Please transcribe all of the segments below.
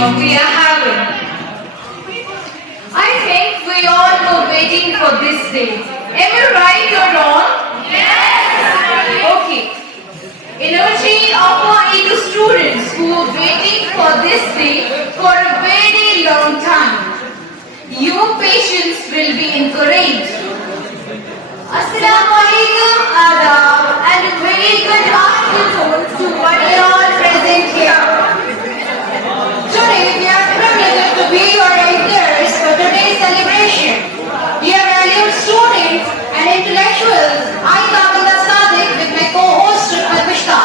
occasion we are having. I think we all were waiting for this day. Am I right or wrong? Yes! Okay. Energy of our eager students who are waiting for this day for a very long time. Your patience will be encouraged. Assalamu alaikum, adab, and a very good afternoon to one and all present here. Today we are privileged to be your anchors for today's celebration. Dear valued students and intellectuals, I Kamila Sadiq with my co-host Al-Bishta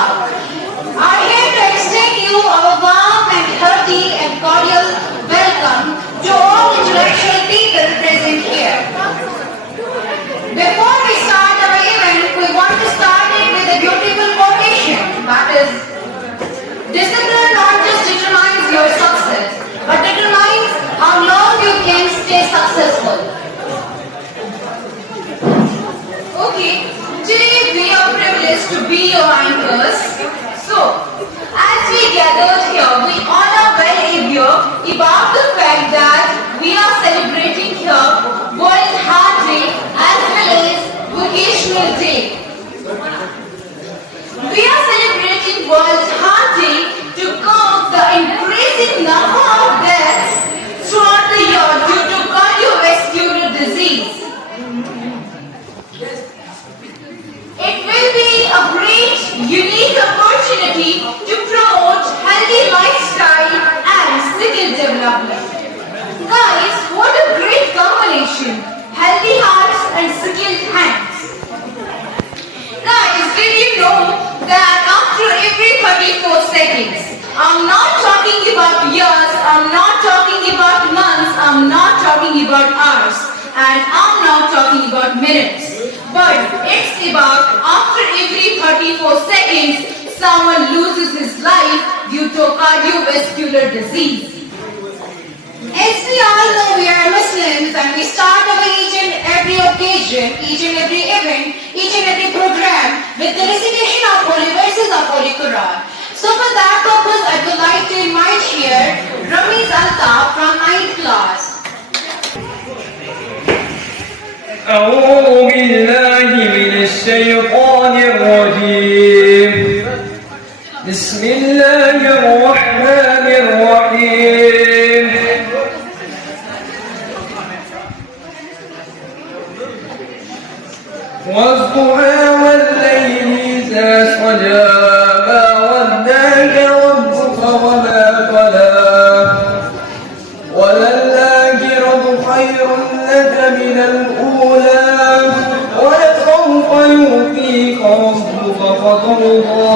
are here to extend you our warm and hearty and cordial welcome to all intellectual people present here. Before we start our event, we want to start it with a beautiful quotation, that is, discipline not just determines your success, but determines how long you can stay successful. Okay, today we are privileged to be your anchors. So, as we gathered here, we all are well aware about the fact that we are celebrating here World Heart Day as well as Vocational Day. We are celebrating World Heart Day to curb the increasing number of deaths throughout the year due to cardiovascular disease. It will be a great, unique opportunity to promote healthy lifestyle and skill development. Guys, what a great combination! Healthy hearts and skilled hands. Guys, did you know that after every 34 seconds, I'm not talking about years, I'm not talking about months, I'm not talking about hours, and I'm not talking about minutes. But it's about after every 34 seconds, someone loses his life due to cardiovascular disease. As we all know, we are Muslims and we start our each and every occasion, each and every event, each and every program with the recitation of holy verses of Holy Quran. So for that purpose, I would like to invite here Ramiz Altaf from 9th class. أعوذ بالله من الشيطان الرجيم بسم الله الرحمن الرحيم والضحى والليل إذا سجى ما ودعك ربك وما قلى وللآخرة خير لك من الأولى ولسوف يعطيك ربك فترضى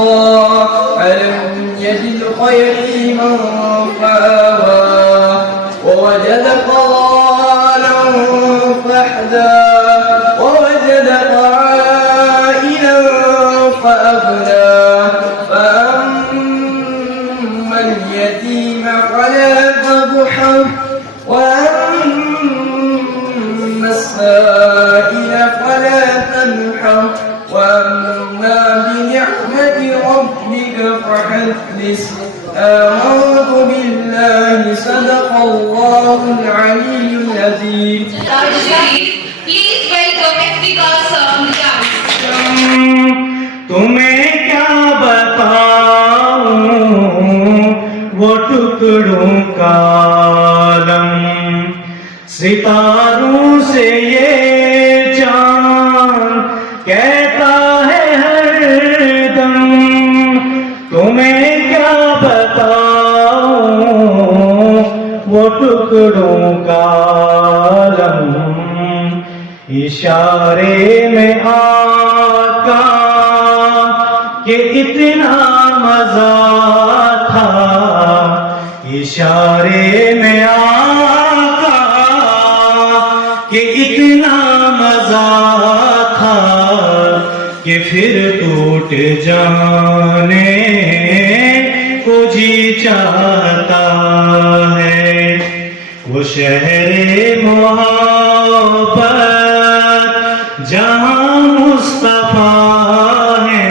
ألم يجدك يتيما فآوى ووجدك ضالا فهدى ووجدك عائلا فأغنى فأما اليتيم فلا تقهر وأما السائل فلا تنحر وأما بنعمة ربك فحدث آمنت بالله صدق الله العلي العظيم. Please welcome Iftikhar Sir. तुम्हें क्या बताऊं वो टुकड़ों का आलम सितारों से ये चांद कहता है हरदम तुम्हें क्या बताऊं वो टुकड़ों का आलम इशारे में आका कि इतना मजा था इशारे में आका कि इतना मजा था कि फिर टूट जाने को जी चाहता है वो शहरे मोहब्बत जहाँ मुस्तफा है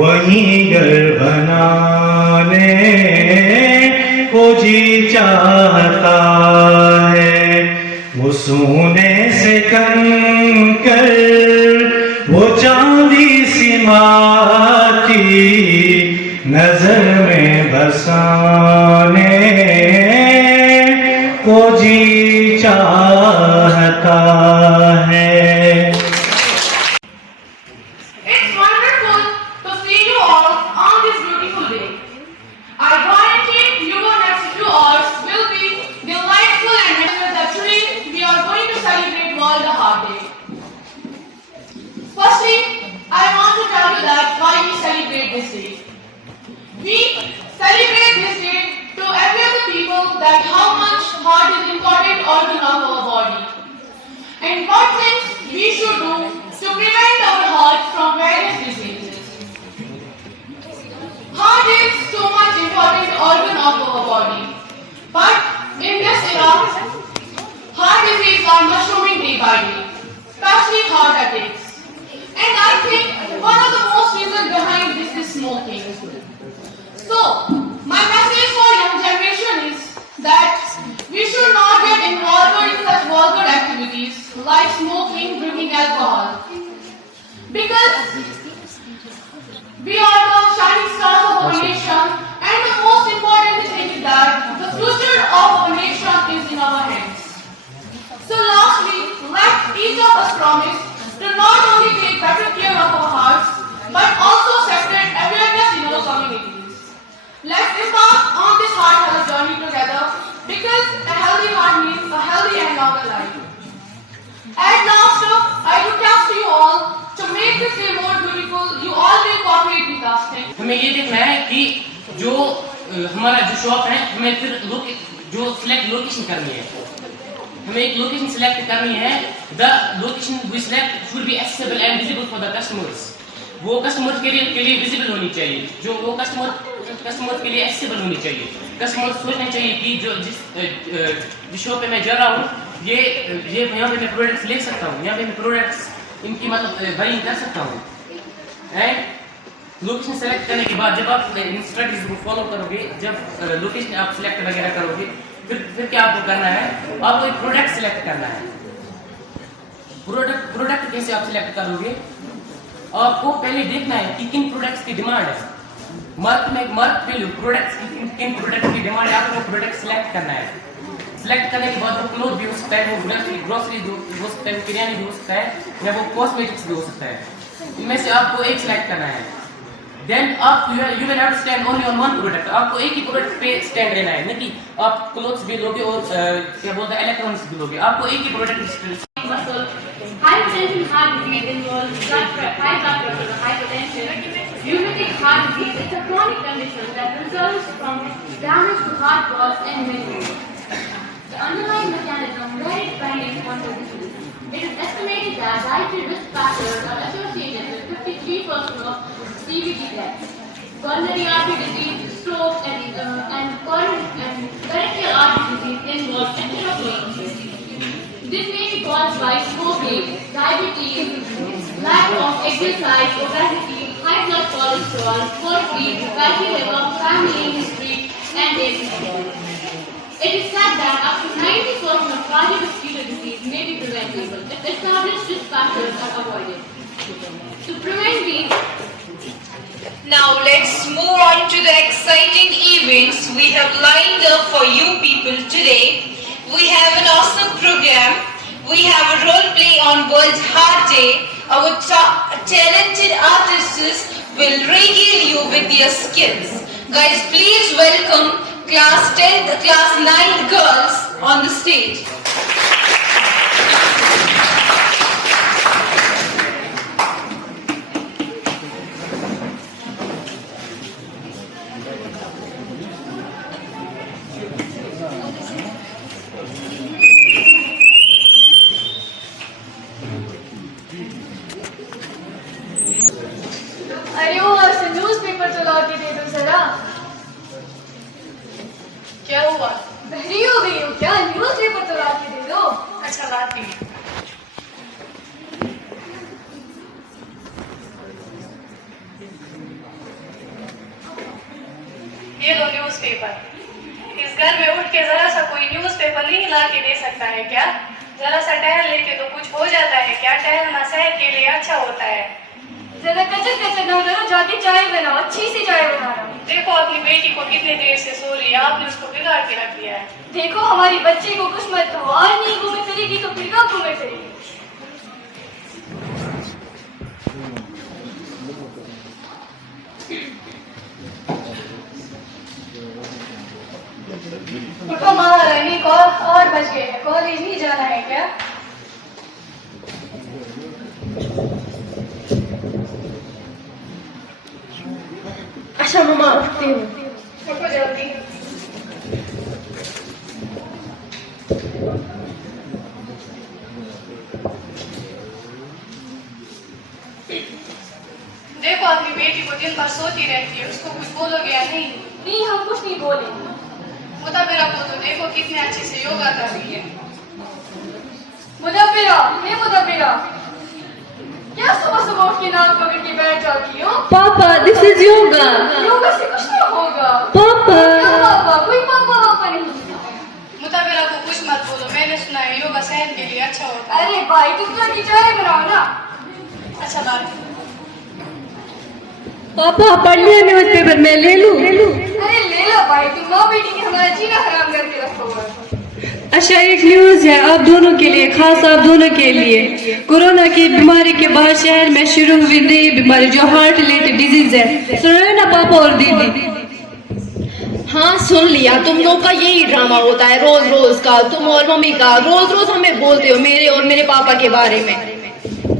वहीं घर बनाने को जी चाहता है वो सोने से कंकर, वो चांदी सी माटी नजर में बसाने को जी चाहता है। It's wonderful to see you all on this beautiful day. I guarantee your next few hours will be delightful and memorable that today we are going to celebrate World Heart Day. Firstly, I want to tell you that why we celebrate this day. We celebrate this day to aware the people that how much heart is important organ of our body and what things we should do to prevent our heart from various diseases. Heart is so much important organ of our body, but in this era, heart disease are mushrooming day by day, especially heart attacks. And I think one of the most reasons behind this is smoking. So, my message for young generation is that we should not get involved in such vulgar activities like smoking, drinking alcohol. Because we are the shining stars of our nation, and the most important thing is that the future of our nation is in our hands. So lastly, let each of us promise to not only take better care of our hearts, but also separate awareness in our communities. Let's embark on this heart health journey together, because a healthy heart means a healthy and longer life. At last, I request you all to make this day more beautiful. You all will cooperate with us. Thank you. हमें ये देखना है कि जो हमारा जो shop है, हमें फिर जो सिलेक्ट लोकेशन करनी है, हमें एक लोकेशन सिलेक्ट करनी है. The location we select should be accessible and visible for the customers. वो कस्टमर के लिए विजिबल होनी चाहिए, जो वो कस्टमर के लिए एक्सेसिबल होनी चाहिए. कस्टमर सोचना चाहिए कि जिस शॉप पे मैं जा रहा हूँ, ये यहाँ पे मैं प्रोडक्ट्स ले सकता हूँ, यहाँ पे मैं प्रोडक्ट्स इनकी मतलब बाइंग कर सकता हूँ. एंड लोकेशन सेलेक्ट करने के बाद जब आप इन स्ट्रेटजीज को फॉलो करोगे, जब लोकेशन आप सिलेक्ट वगैरह करोगे, फिर क्या आपको करना है, आपको एक प्रोडक्ट सिलेक्ट करना है. प्रोडक्ट कैसे आप सिलेक्ट करोगे, आपको पहले देखना है कि किन प्रोडक्ट्स की डिमांड है. मार्केट में प्रोडक्ट्स किन प्रोडक्ट्स की डिमांड है, आपको प्रोडक्ट सिलेक्ट करना है. सिलेक्ट करने के बाद वो क्लोथ भी हो सकता है, वो ग्रोसरी हो सकता है, वो किराना भी हो सकता है, या वो कॉस्मेटिक्स भी हो सकता है. इनमें से आपको एक सिलेक्ट करना है. देन आप you will have to stand only on one product. आपको एक ही प्रोडक्ट पे स्टैंड रहना है, नहीं कि आप क्लोथ्स भी लोगे और क्या बोलते हैं इलेक्ट्रॉनिक्स भी लोगे. आपको एक ही product. Hypertension heart disease involves high blood pressure, hypertension. Rheumatic heart disease is a chronic condition that results from damage to heart valves and ventricles. The underlying mechanism varies depending on the disease. It is estimated that dietary risk factors are associated with 53% of CVD deaths. Coronary artery disease, stroke, and peripheral artery disease involve enteroplasia. This may be caused by smoking, diabetes, lack of exercise, obesity, high blood cholesterol, poor sleep, fatty liver, family history, and aging. It is said that up to 90% of cardiovascular disease may be preventable if established risk factors are avoided. To prevent these, Now let's move on to the exciting events we have lined up for you people today. We have an awesome program. We have a role play on World Heart Day. Our talented artists will regale you with their skills. Guys, please welcome class 10th, class 9th girls on the stage. अरे वो newspaper चला के दे दो जरा. क्या हुआ? बहरी हो गई हो क्या? न्यूज़पेपर चला के दे दो. अच्छा लाती हूँ. ये लो न्यूज़पेपर. इस घर में उठ के जरा सा कोई न्यूज़पेपर नहीं ला के दे सकता है क्या? जरा सा टहल लेके तो कुछ हो जाता है क्या? टहलना सेहत के लिए अच्छा होता है। जरा कचर कचर ना करो, जाके चाय बनाओ, अच्छी सी चाय बना रहा हूँ। देखो अपनी बेटी को कितने देर से सो रही है, आपने उसको बिगाड़ के रख दिया है। देखो हमारी बच्ची को कुछ मत कहो, आज नहीं घूमे फिरेगी तो फिर कब घूमे फिरेगी। उठो महारानी, और बज गए हैं, कॉलेज नहीं जाना है क्या? अच्छा मम्मा उठती हूँ। उठो जल्दी। देखो अपनी बेटी को दिन भर सोती रहती है, उसको कुछ बोलोगे या नहीं? नहीं हम कुछ नहीं बोलेंगे। मुताबिरा को तो देखो कितने अच्छे से योगा कर रही है। मुदब्बिरा, क्या सुबह सुबह उठ के नाक पकड़ के बैठ जाती हो? Papa, this is yoga. Yoga से कुछ नहीं होगा। Papa. क्या पापा? कोई पापा नहीं। मुताबिरा को कुछ मत बोलो, मैंने सुना है योगा सेहत के लिए अच्छा होता है। अरे भाई तुम तो की चाय बनाओ ना। अच्छा बात। पापा पढ़ने में न्यूज़पेपर मैं ले लूं? अरे ले लो भाई, तुम माँ बेटी ने हमारा जीना हराम करके रखा हुआ है। अच्छा एक न्यूज़ है आप दोनों के लिए, खास आप दोनों के लिए। कोरोना की बीमारी के बाद शहर में शुरू हुई नई बीमारी जो हार्ट रिलेटेड डिजीज है, सुन रहे ना पापा और दीदी? हाँ सुन लिया, तुम लोग का यही ड्रामा होता है रोज रोज का, तुम और मम्मी का रोज रोज हमें बोलते हो मेरे और मेरे पापा के बारे में।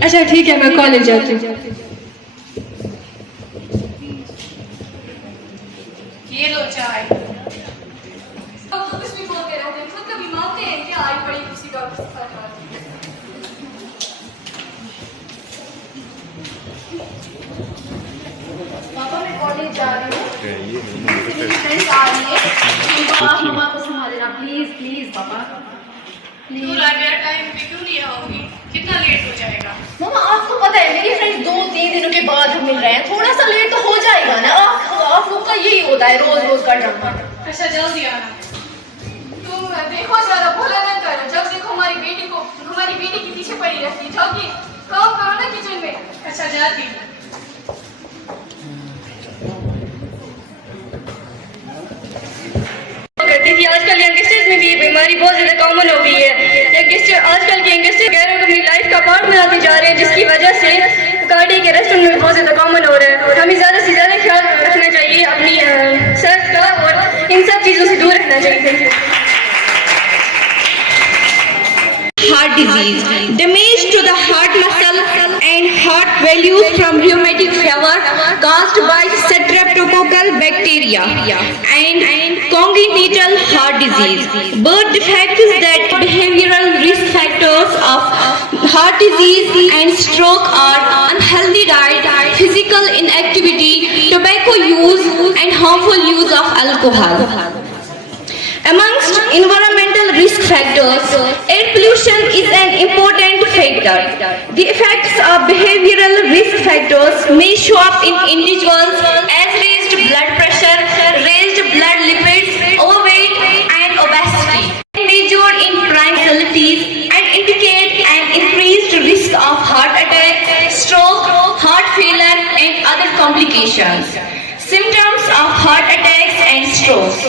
अच्छा ठीक है मैं कॉलेज जाती हूँ। ये लो चाय। कुछ भी बोलते रहते हैं, खुद कभी मानते हैं क्या? आई बड़ी खुशी का पापा मैं कॉलेज जा रही हूँ। फ्रेंड्स आ रही है। मम्मा को संभाल देना प्लीज प्लीज पापा। तू राबिया टाइम पे क्यों नहीं आओगी? कितना लेट हो जाएगा? मम्मा आपको पता है मेरी फ्रेंड 2-3 दिनों के बाद हम मिल रहे हैं, थोड़ा सा लेट तो हो जाएगा ना। आप लोग का यही होता है रोज रोज का ड्रामा। अच्छा जल्दी आना। तुम देखो ज्यादा भोला न करो, जब देखो हमारी बेटी के पीछे पड़ी रहती है। जाके काम करो ना किचन में। अच्छा जाती हूँ। करती थी, आजकल यंगस्टर्स में भी ये बीमारी बहुत ज्यादा कॉमन हो गई है। आजकल के यंगस्टर गैरों को अपनी लाइफ का पार्ट बनाते जा रहे हैं, जिसकी वजह से गाड़ी के रेस्टोरेंट में बहुत ज्यादा कॉमन हो रहा है। हमें ज्यादा से ज्यादा ख्याल रखना चाहिए अपनी सेहत का और इन सब चीजों से दूर रहना चाहिए। Heart disease, damage to the heart muscle and heart valve from rheumatic fever caused by streptococcal bacteria and congenital heart disease. Birth defects that behavioral risk factors of heart disease and stroke are unhealthy diet, physical inactivity, tobacco use and harmful use of alcohol. Amongst environmental risk factors, air pollution is an important factor. The effects of behavioral risk factors may show up in individuals as raised blood pressure, raised blood lipids, overweight and obesity. Measured in prime facilities and indicate an increased risk of heart attack, stroke, heart failure and other complications. Symptoms of heart attacks and strokes.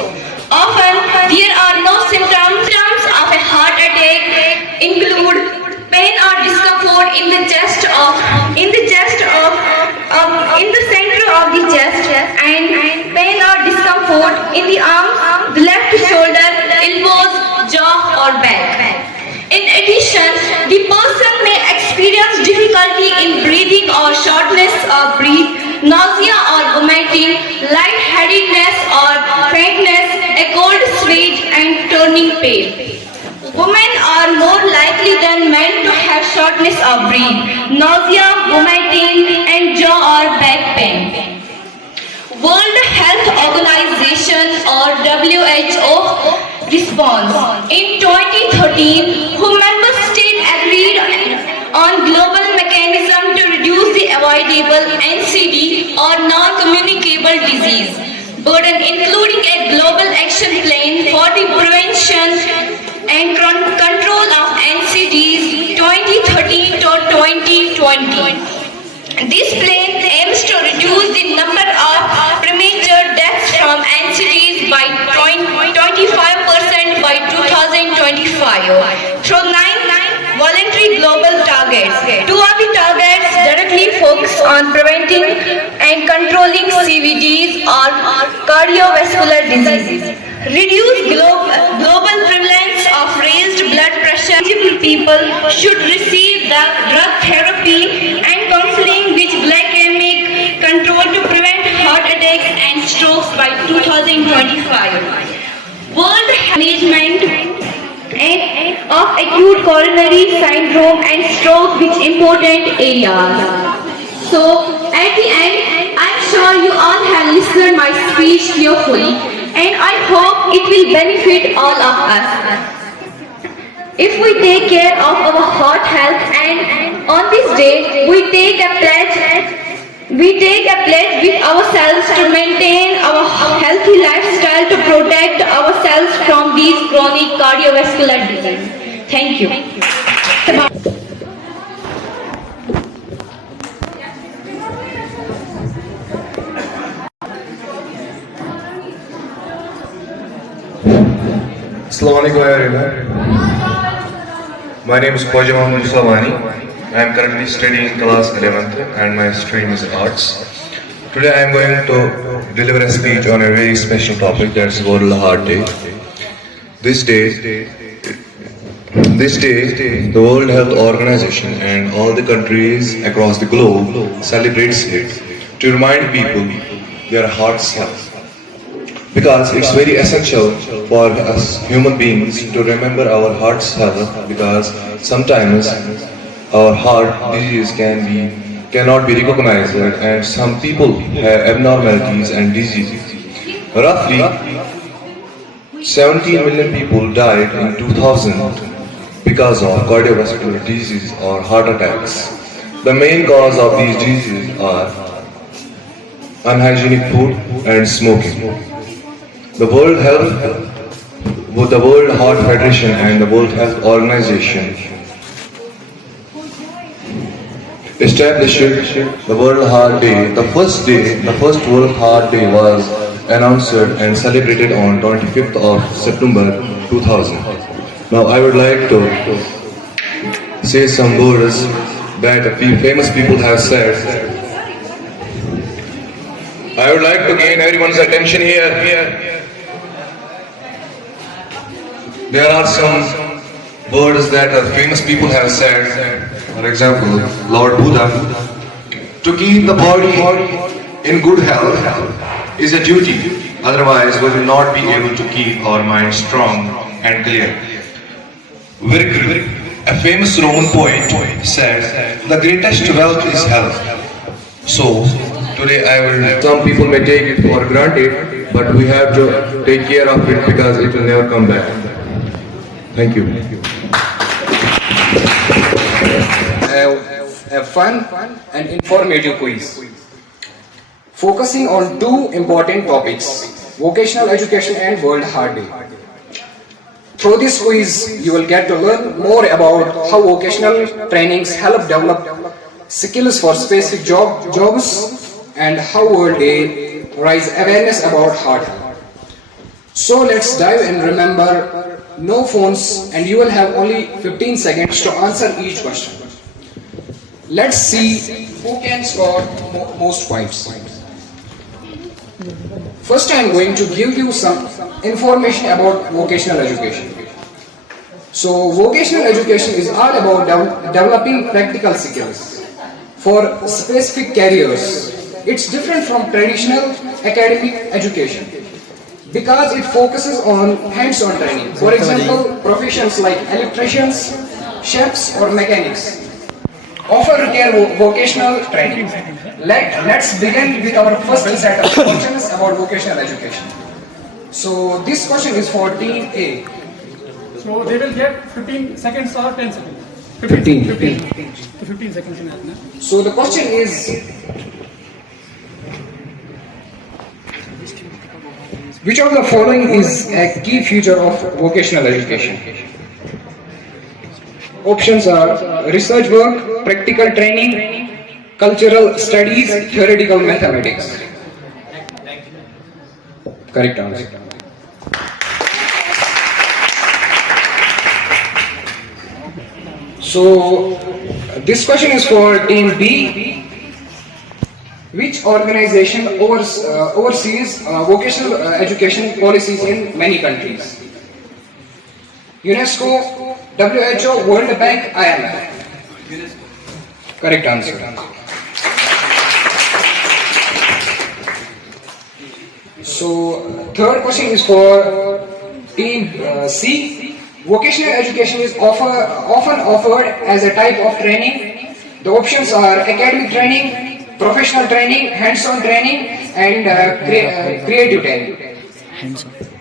Often, there are no symptoms. Symptoms of a heart attack include pain or discomfort in the center of the chest, and pain or discomfort in the arms, the left shoulder, elbows, jaw, or back. In addition, the person may experience difficulty in breathing or shortness of breath, nausea or vomiting, lightheadedness or faintness, a cold sweat and turning pale. Women are more likely than men to have shortness of breath, nausea, vomiting and jaw or back pain. World Health Organization or WHO response. In 2013, who member states agreed on global mechanism to reduce the avoidable NCD or non-communicable disease. burden, including a global action plan for the prevention and control of NCDs 2013 to 2020. This plan aims to reduce the number of premature deaths from NCDs by 25% by 2025 through 9 voluntary global targets. 2 of the targets directly focus on preventing and controlling CVDs or cardiovascular diseases. Reduce global prevalence of raised blood pressure. Eligible people should receive the drug therapy and counseling which glycemic control to prevent heart attacks and strokes by 2025. World Management of acute coronary syndrome and stroke, which important areas. So at the end, I'm sure you all have listened my speech carefully, and I hope it will benefit all of us. If we take care of our heart health, and on this day we take a pledge with ourselves to maintain our healthy lifestyle to protect ourselves from these chronic cardiovascular diseases. Thank you. Assalamualaikum everyone. My name is Khwaja Mohammad Usmani. I am currently studying class 11th and my stream is arts. Today I am going to deliver a speech on a very special topic, that's World Heart Day. This day, the World Health Organization and all the countries across the globe celebrates it to remind people their heart's health. Because it's very essential for us human beings to remember our heart's health, because sometimes our heart disease cannot be recognized, and some people have abnormalities and diseases. Roughly 17 million people died in 2000 because of cardiovascular disease or heart attacks. The main cause of these diseases are unhygienic food and smoking. The World Heart Federation and the World Health Organization established the World Heart Day. The first World Heart Day was announced and celebrated on 25th of September 2000. Now I would like to say some words that a few famous people have said. I would like to gain everyone's attention here. There are some words that famous people have said. For example, Lord Buddha, to keep the body in good health is a duty, otherwise we will not be able to keep our mind strong and clear. Virgil, a famous Roman poet, said, the greatest wealth is health. So, today some people may take it for granted, but we have to take care of it because it will never come back. Thank you. A fun and informative quiz focusing on 2 important topics, vocational education and World Heart Day. Through this quiz, you will get to learn more about how vocational trainings help develop skills for specific jobs and how World Day raise awareness about heart health. So let's dive and remember, no phones, and you will have only 15 seconds to answer each question. Let's see who can score most points. First, I am going to give you some information about vocational education. So, vocational education is all about developing practical skills for specific careers. It's different from traditional academic education because it focuses on hands-on training. For example, professions like electricians, chefs or mechanics offer require vocational training. Let's begin with our first set of questions about vocational education. So this question is for team A. So they will get 15 seconds or 10 seconds? 15 seconds. So the question is, Which of the following is a key feature of vocational education? Options are research work, practical training, cultural studies, theoretical mathematics. Correct answer. So, this question is for team B. Which organization oversees vocational education policies in many countries? UNESCO, WHO, World Bank, IMF. Correct answer. So, third question is for team C. Vocational education is often offered as a type of training. The options are academic training, professional training, hands-on training, and creative training.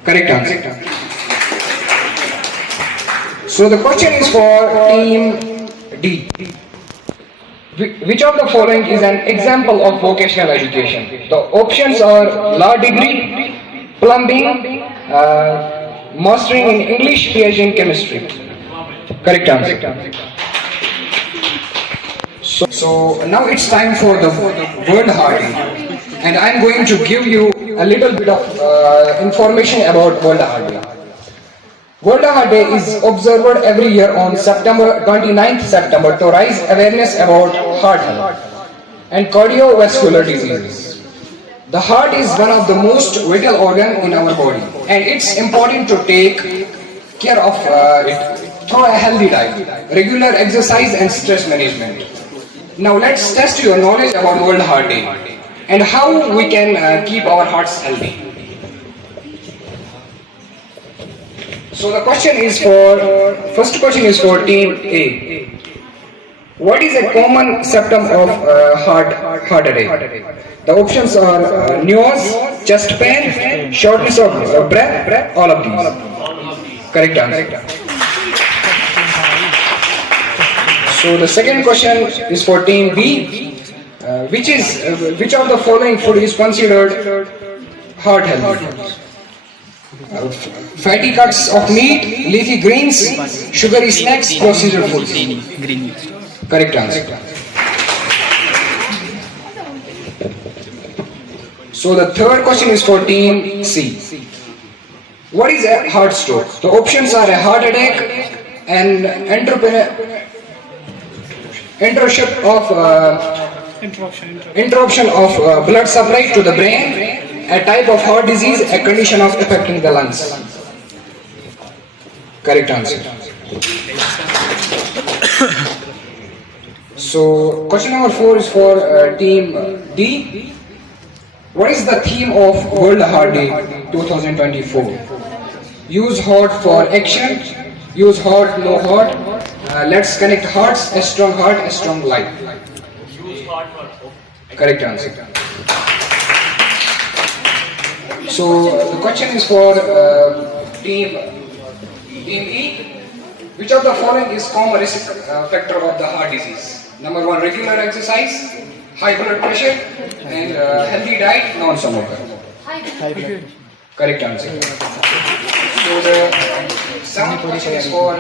Correct answer. So the question is for team D. Which of the following is an example of vocational education? The options are law degree, plumbing, mastering in English, PhD in chemistry. Correct answer. So now it's time for the World Heart Day, and I'm going to give you a little bit of information about World Heart Day. World Heart Day is observed every year on September 29th September to raise awareness about heart health and cardiovascular diseases. The heart is one of the most vital organ in our body, and it's important to take care of it through a healthy diet, regular exercise, and stress management. Now let's test your knowledge about World Heart Day and how we can keep our hearts healthy. So the first question is for team A. What is a common symptom of heart attack? The options are nausea, chest pain, shortness of breath, all of these. Correct answer. So the second question is for team B. Which of the following food is considered heart healthy? Fatty cuts of meat, leafy greens, sugary snacks, processed foods. Correct answer. So the third question is for team C. What is a heart stroke? The options are a heart attack, an interruption of blood supply to the brain, a type of heart disease, a condition of affecting the lungs. Correct answer. So question number 4 is for team D. What is the theme of World Heart Day 2024? Use heart for action, use heart, no heart, let's connect hearts, a strong life. Use heart for action. Correct answer. So the question is for team E. Which of the following is common risk factor of the heart disease? Number 1, regular exercise, high blood pressure, and healthy diet, non-smoker. Correct answer. So the seventh question is for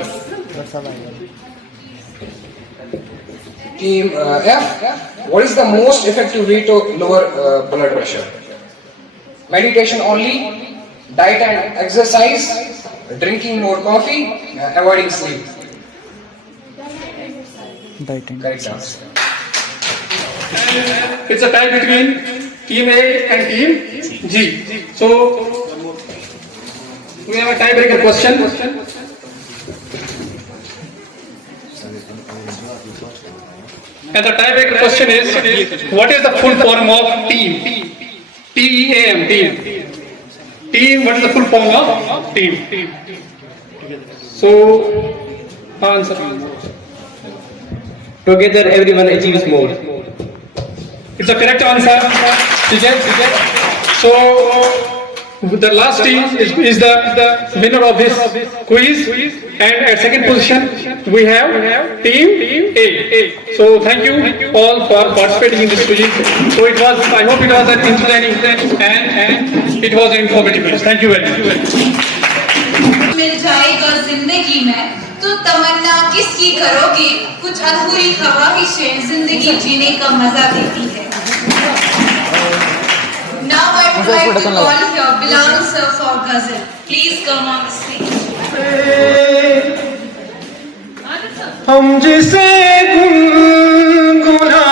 team F. What is the most effective way to lower blood pressure? Meditation only, diet and exercise, drinking more coffee, avoiding sleep. Correct answer. It's a tie between team A and team G. So we have a tiebreaker question. And the tiebreaker question is, what is the full form of team? TEAM, team. Team, what is the full form of team? So, answer. Together everyone achieves more. It's a correct answer. So, The last team is the winner of this quiz, and at second position we have team A. So thank you all for participating in this quiz. So it was, I hope it was an entertaining and it was an informative quiz. Thank you very much. मिल जाएगा जिंदगी में तो तमन्ना किसकी करोगे, कुछ अधूरी ख्वाहिशें जिंदगी जीने का मजा देती है। Now I would like to call here Bilal sir for ghazal. Please come on the stage. हम जिसे गुनगुना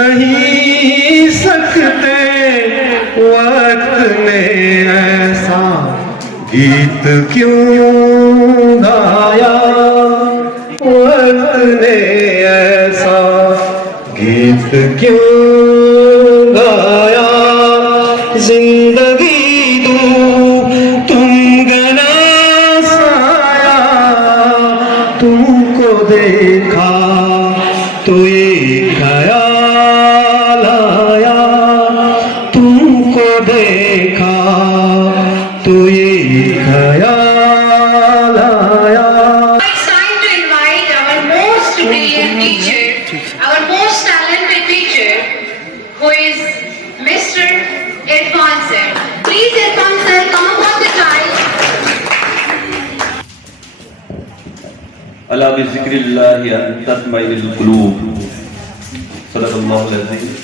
नहीं सकते, वक्त ने ऐसा गीत क्यों गाया, वक्त ने ऐसा गीत क्यों गाया। जिंदगी दूं तुम गना साया, तुमको देखा तो ये ख्याल आया, तुमको देखा तो ये ख्याल आया। It's time to invite our most brilliant teacher, our most talented teacher, who is Mr. Irfan sir. Please Irfan sir, come up on the time. अला बिज़िक्रिल्लाहि तत्मइनुल क़ुलूब। सल्लल्लाहु अलैहि वसल्लम।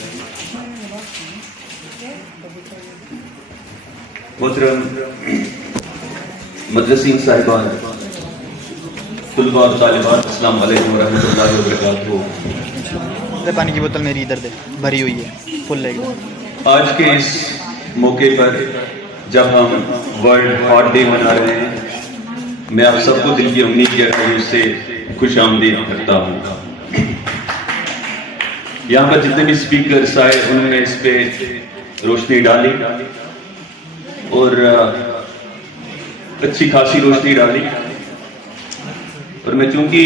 मोहतरम मदरसीन साहिबान, तुलबा और तालिबात, अस्सलाम वालेकुम व रहमतुल्लाहि व बरकातुहू। पानी की बोतल मेरी इधर दे, भरी हुई है, फुल लेगा। आज के इस मौके पर जब हम वर्ल्ड हार्ट डे मना रहे हैं, मैं आप सबको दिल की उम्मीद की गहराइयों से खुश आमदीद करता हूँ। यहाँ पर जितने भी स्पीकर्स आए उन्होंने इस पे रोशनी डाली और अच्छी खासी रोशनी डाली, और मैं चूंकि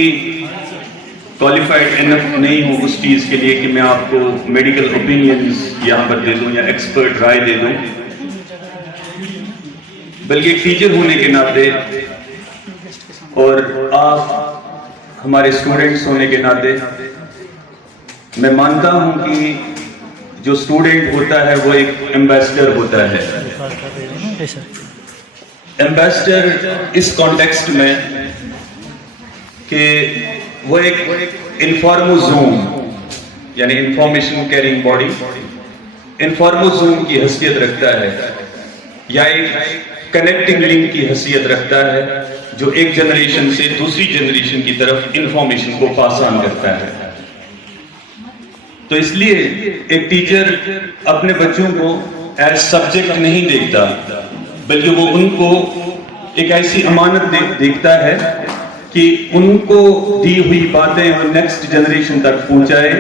क्वालिफाइड एनफ नहीं हूँ उस चीज़ के लिए कि मैं आपको मेडिकल ओपिनियंस यहाँ पर दे दूँ या एक्सपर्ट राय दे दूँ, बल्कि एक टीचर होने के नाते और आप हमारे स्टूडेंट्स होने के नाते मैं मानता हूँ कि जो स्टूडेंट होता है वो एक एम्बेसडर होता है। एम्बेसडर इस कॉन्टेक्स्ट में कि वो एक इन्फॉर्मोजोम यानी इंफॉर्मेशन कैरिंग बॉडी, इन्फॉर्मोजोम की हैसियत रखता है या एक कनेक्टिंग लिंक की हैसियत रखता है, जो एक जनरेशन से दूसरी जनरेशन की तरफ इंफॉर्मेशन को पास ऑन करता है। तो इसलिए एक टीचर अपने बच्चों को एज सब्जेक्ट नहीं देखता, बल्कि वो उनको एक ऐसी अमानत देखता है कि उनको दी हुई बातें वो नेक्स्ट जनरेशन तक पहुंचाए।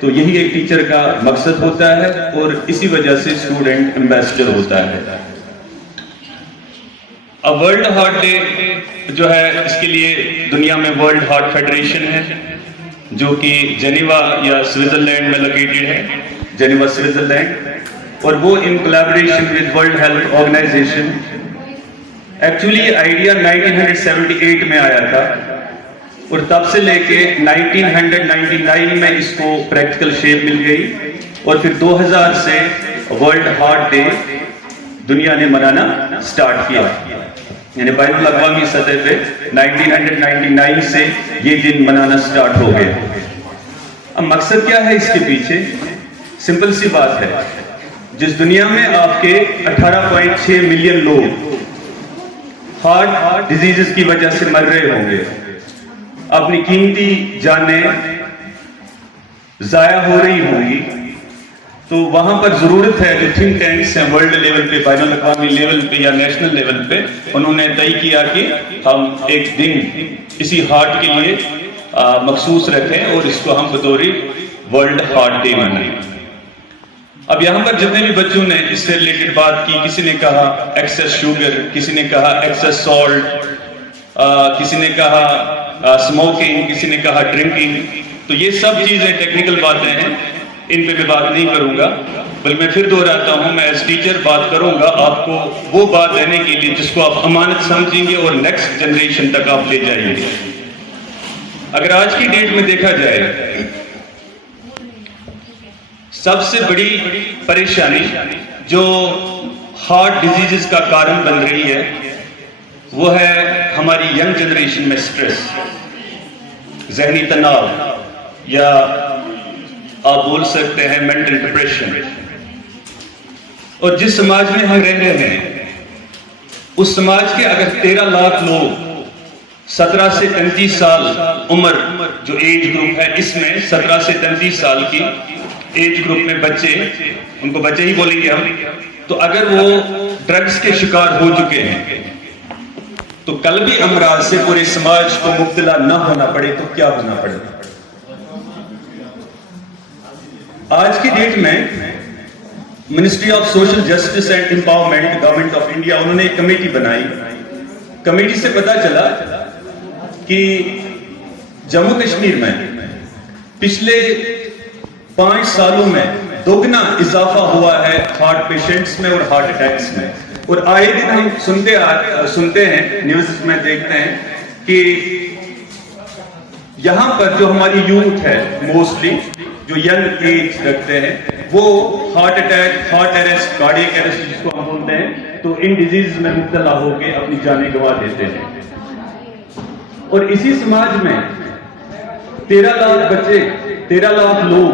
तो यही एक टीचर का मकसद होता है और इसी वजह से स्टूडेंट एम्बेसडर होता है। अब वर्ल्ड हार्ट डे जो है, इसके लिए दुनिया में वर्ल्ड हार्ट फेडरेशन है जो कि जेनेवा या स्विट्जरलैंड में लोकेटेड है, जेनेवा स्विट्जरलैंड, और वो in collaboration with World Health Organization. Actually ये आइडिया 1978 में आया था और तब से लेके 1999 में इसको प्रैक्टिकल शेप मिल गई और फिर 2000 से वर्ल्ड हार्ट डे दुनिया ने मनाना स्टार्ट किया, यानी बैनुल अक़वामी सतह पे 1999 से ये दिन मनाना स्टार्ट हो गया। अब मकसद क्या है इसके पीछे? सिंपल सी बात है, जिस दुनिया में आपके 18.6 मिलियन लोग हार्ट डिजीजेस की वजह से मर रहे होंगे, अपनी कीमती जानें जाया हो रही होंगी, तो वहां पर जरूरत है जो थिंक टैंक्स हैं वर्ल्ड लेवल पे, बैनुल अक़वामी लेवल पे या नेशनल लेवल पे, उन्होंने तय किया कि हम एक दिन इसी हार्ट के लिए मखसूस रखें और इसको हम बतौरी वर्ल्ड हार्ट डे मनाएं। अब यहाँ पर जितने भी बच्चों ने इससे रिलेटेड बात की, किसी ने कहा एक्सेस शुगर, किसी ने कहा एक्सेस सॉल्ट, किसी ने कहा स्मोकिंग, किसी ने कहा ड्रिंकिंग, तो ये सब चीजें टेक्निकल बातें हैं, इन पे मैं बात नहीं करूंगा। बल मैं फिर दोहराता हूं, मैं एज टीचर बात करूंगा आपको वो बात देने के लिए जिसको आप अमानत समझेंगे और नेक्स्ट जनरेशन तक आप ले जाएंगे। अगर आज की डेट में देखा जाए, सबसे बड़ी परेशानी जो हार्ट डिजीजेस का कारण बन रही है वो है हमारी यंग जनरेशन में स्ट्रेस, जहनी तनाव, या आप बोल सकते हैं मेंटल डिप्रेशन। और जिस समाज में हम रह रहे हैं उस समाज के अगर 13 लाख लोग 17 से 35 साल उम्र जो एज ग्रुप है, इसमें 17 से 35 साल की एज ग्रुप में बच्चे, उनको बच्चे ही बोलेंगे हम, तो अगर वो ड्रग्स के शिकार हो चुके हैं तो कल्बी अमराज से पूरे समाज को मुब्तला न होना पड़े तो क्या होना पड़ेगा। आज की डेट में ministry of social justice and empowerment, government of India, उन्होंने एक कमेटी बनाई। कमेटी से पता चला कि जम्मू कश्मीर में पिछले 5 सालों में दोगुना इजाफा हुआ है हार्ट पेशेंट्स में और हार्ट अटैक्स में। और आए दिन हम सुनते हैं, न्यूज में देखते हैं कि यहां पर जो हमारी यूथ है, मोस्टली जो यंग एज रखते हैं, वो heart attack, heart arrest, cardiac arrest जिसको हम बोलते हैं, तो इन डिजीज में मुब्तला होकर अपनी जानें गंवा देते हैं। और इसी समाज में 13 लाख बच्चे, 13 लाख लोग,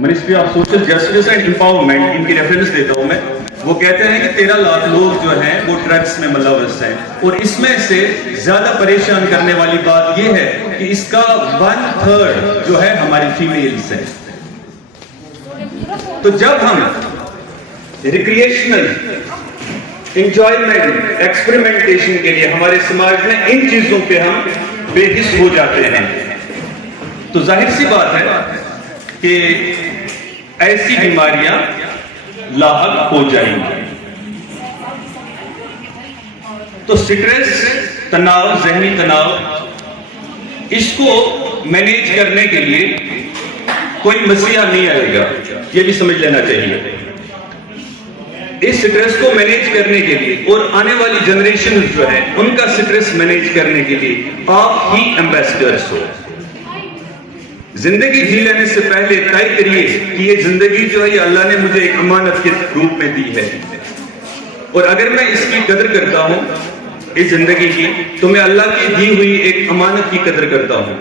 ministry of social justice and empowerment, इनकी रेफरेंस देता हूं मैं, वो कहते हैं कि 13 लाख लोग जो हैं वो ड्रग्स में मुलव्वस हैं। और इसमें से ज्यादा परेशान करने वाली बात यह है कि इसका 1/3 जो है हमारी फीमेल्स है। तो जब हम रिक्रिएशनल एंजॉयमेंट, एक्सपेरिमेंटेशन के लिए हमारे समाज में इन चीजों पे हम बेहिस हो जाते हैं, तो जाहिर सी बात है कि ऐसी बीमारियां लाहक हो जाएंगी। तो स्ट्रेस, तनाव, जहनी तनाव, इसको मैनेज करने के लिए कोई मसीहा नहीं आएगा, ये भी समझ लेना चाहिए। इस स्ट्रेस को मैनेज करने के लिए और आने वाली जनरेशन जो है उनका स्ट्रेस मैनेज करने के लिए आप ही एम्बेसडर्स हो। जिंदगी जी लेने से पहले तय करिए कि ये जिंदगी जो है ये अल्लाह ने मुझे एक अमानत के रूप में दी है, और अगर मैं इसकी कदर करता हूं, इस जिंदगी की, तो मैं अल्लाह की दी हुई एक अमानत की कदर करता हूं।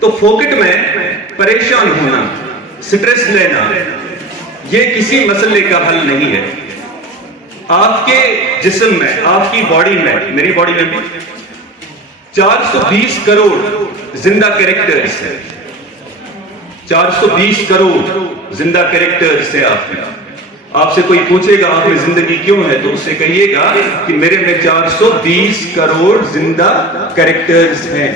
तो फोकट में परेशान होना, स्ट्रेस लेना, ये किसी मसले का हल नहीं है। आपके जिस्म में, आपकी बॉडी में, मेरी बॉडी में भी 420 करोड़ जिंदा कैरेक्टर्स है। 420 करोड़ जिंदा कैरेक्टर्स है आपसे कोई पूछेगा आप में जिंदगी क्यों है, तो उससे कहिएगा कि मेरे में 420 करोड़ जिंदा कैरेक्टर्स हैं।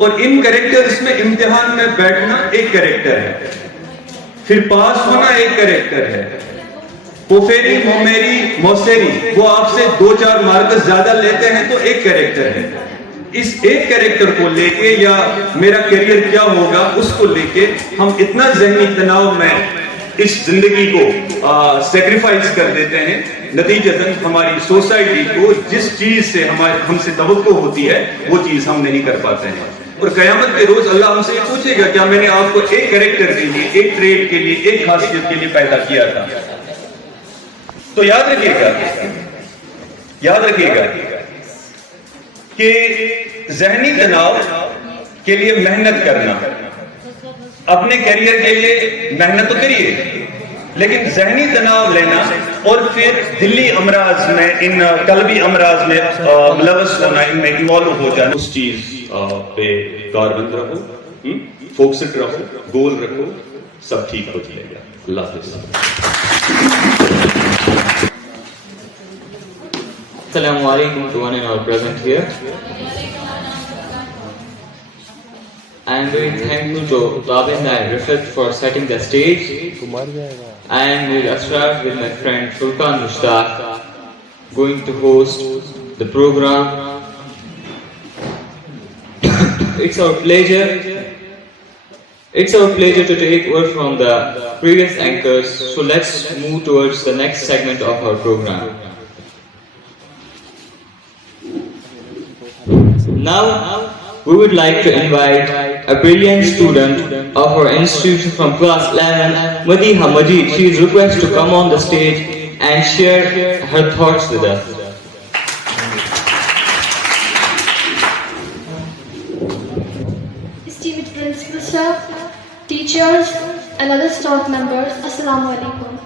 और इन कैरेक्टर्स में इम्तिहान में बैठना एक कैरेक्टर है, फिर पास होना एक कैरेक्टर है। पोफेरी, मोमेरी, मौसेरी, वो आपसे 2-4 मार्क्स ज्यादा लेते हैं तो एक कैरेक्टर है। इस एक कैरेक्टर को लेके या मेरा करियर क्या होगा उसको लेके हम इतना जहनी तनाव में इस जिंदगी को सैक्रिफाइस कर देते हैं, नतीजतन हमारी सोसाइटी को जिस चीज से हमसे तवक्को होती है वो चीज हम नहीं कर पाते हैं। और कयामत के रोज अल्लाह हमसे ये पूछेगा क्या मैंने आपको एक कैरेक्टर के लिए, एक ट्रेड के लिए, एक खासियत के लिए पैदा किया था। तो याद रखिएगा कि जहनी तनाव के लिए मेहनत करना, अपने करियर के लिए मेहनत तो करिए, लेकिन जहनी तनाव लेना और फिर दिल्ली अमराज में, इन कल्बी अमराज में मुलव्वस होना, इनमें इन्वॉल्व हो जाना, उस चीज पे कारबंद रहो, फोकस्ड रहो, गोल रखो, सब ठीक हो जाएगा। अल्लाह हाफ़िज़। Assalamu alaikum to one and all present here. I am doing thank you to Tabind and Rifat for setting the stage. And we'll start with my friend Furqan Mushtaq going to host the program. It's our pleasure It's our pleasure to take over from the previous anchors, so let's move towards the next segment of our program. Now, we would like to invite a brilliant student of our institution from class 11, Madiha Majid. She is requested to come on the stage and share her thoughts with us. Esteemed Principal Sir, teachers and other staff members, Assalamu alaikum.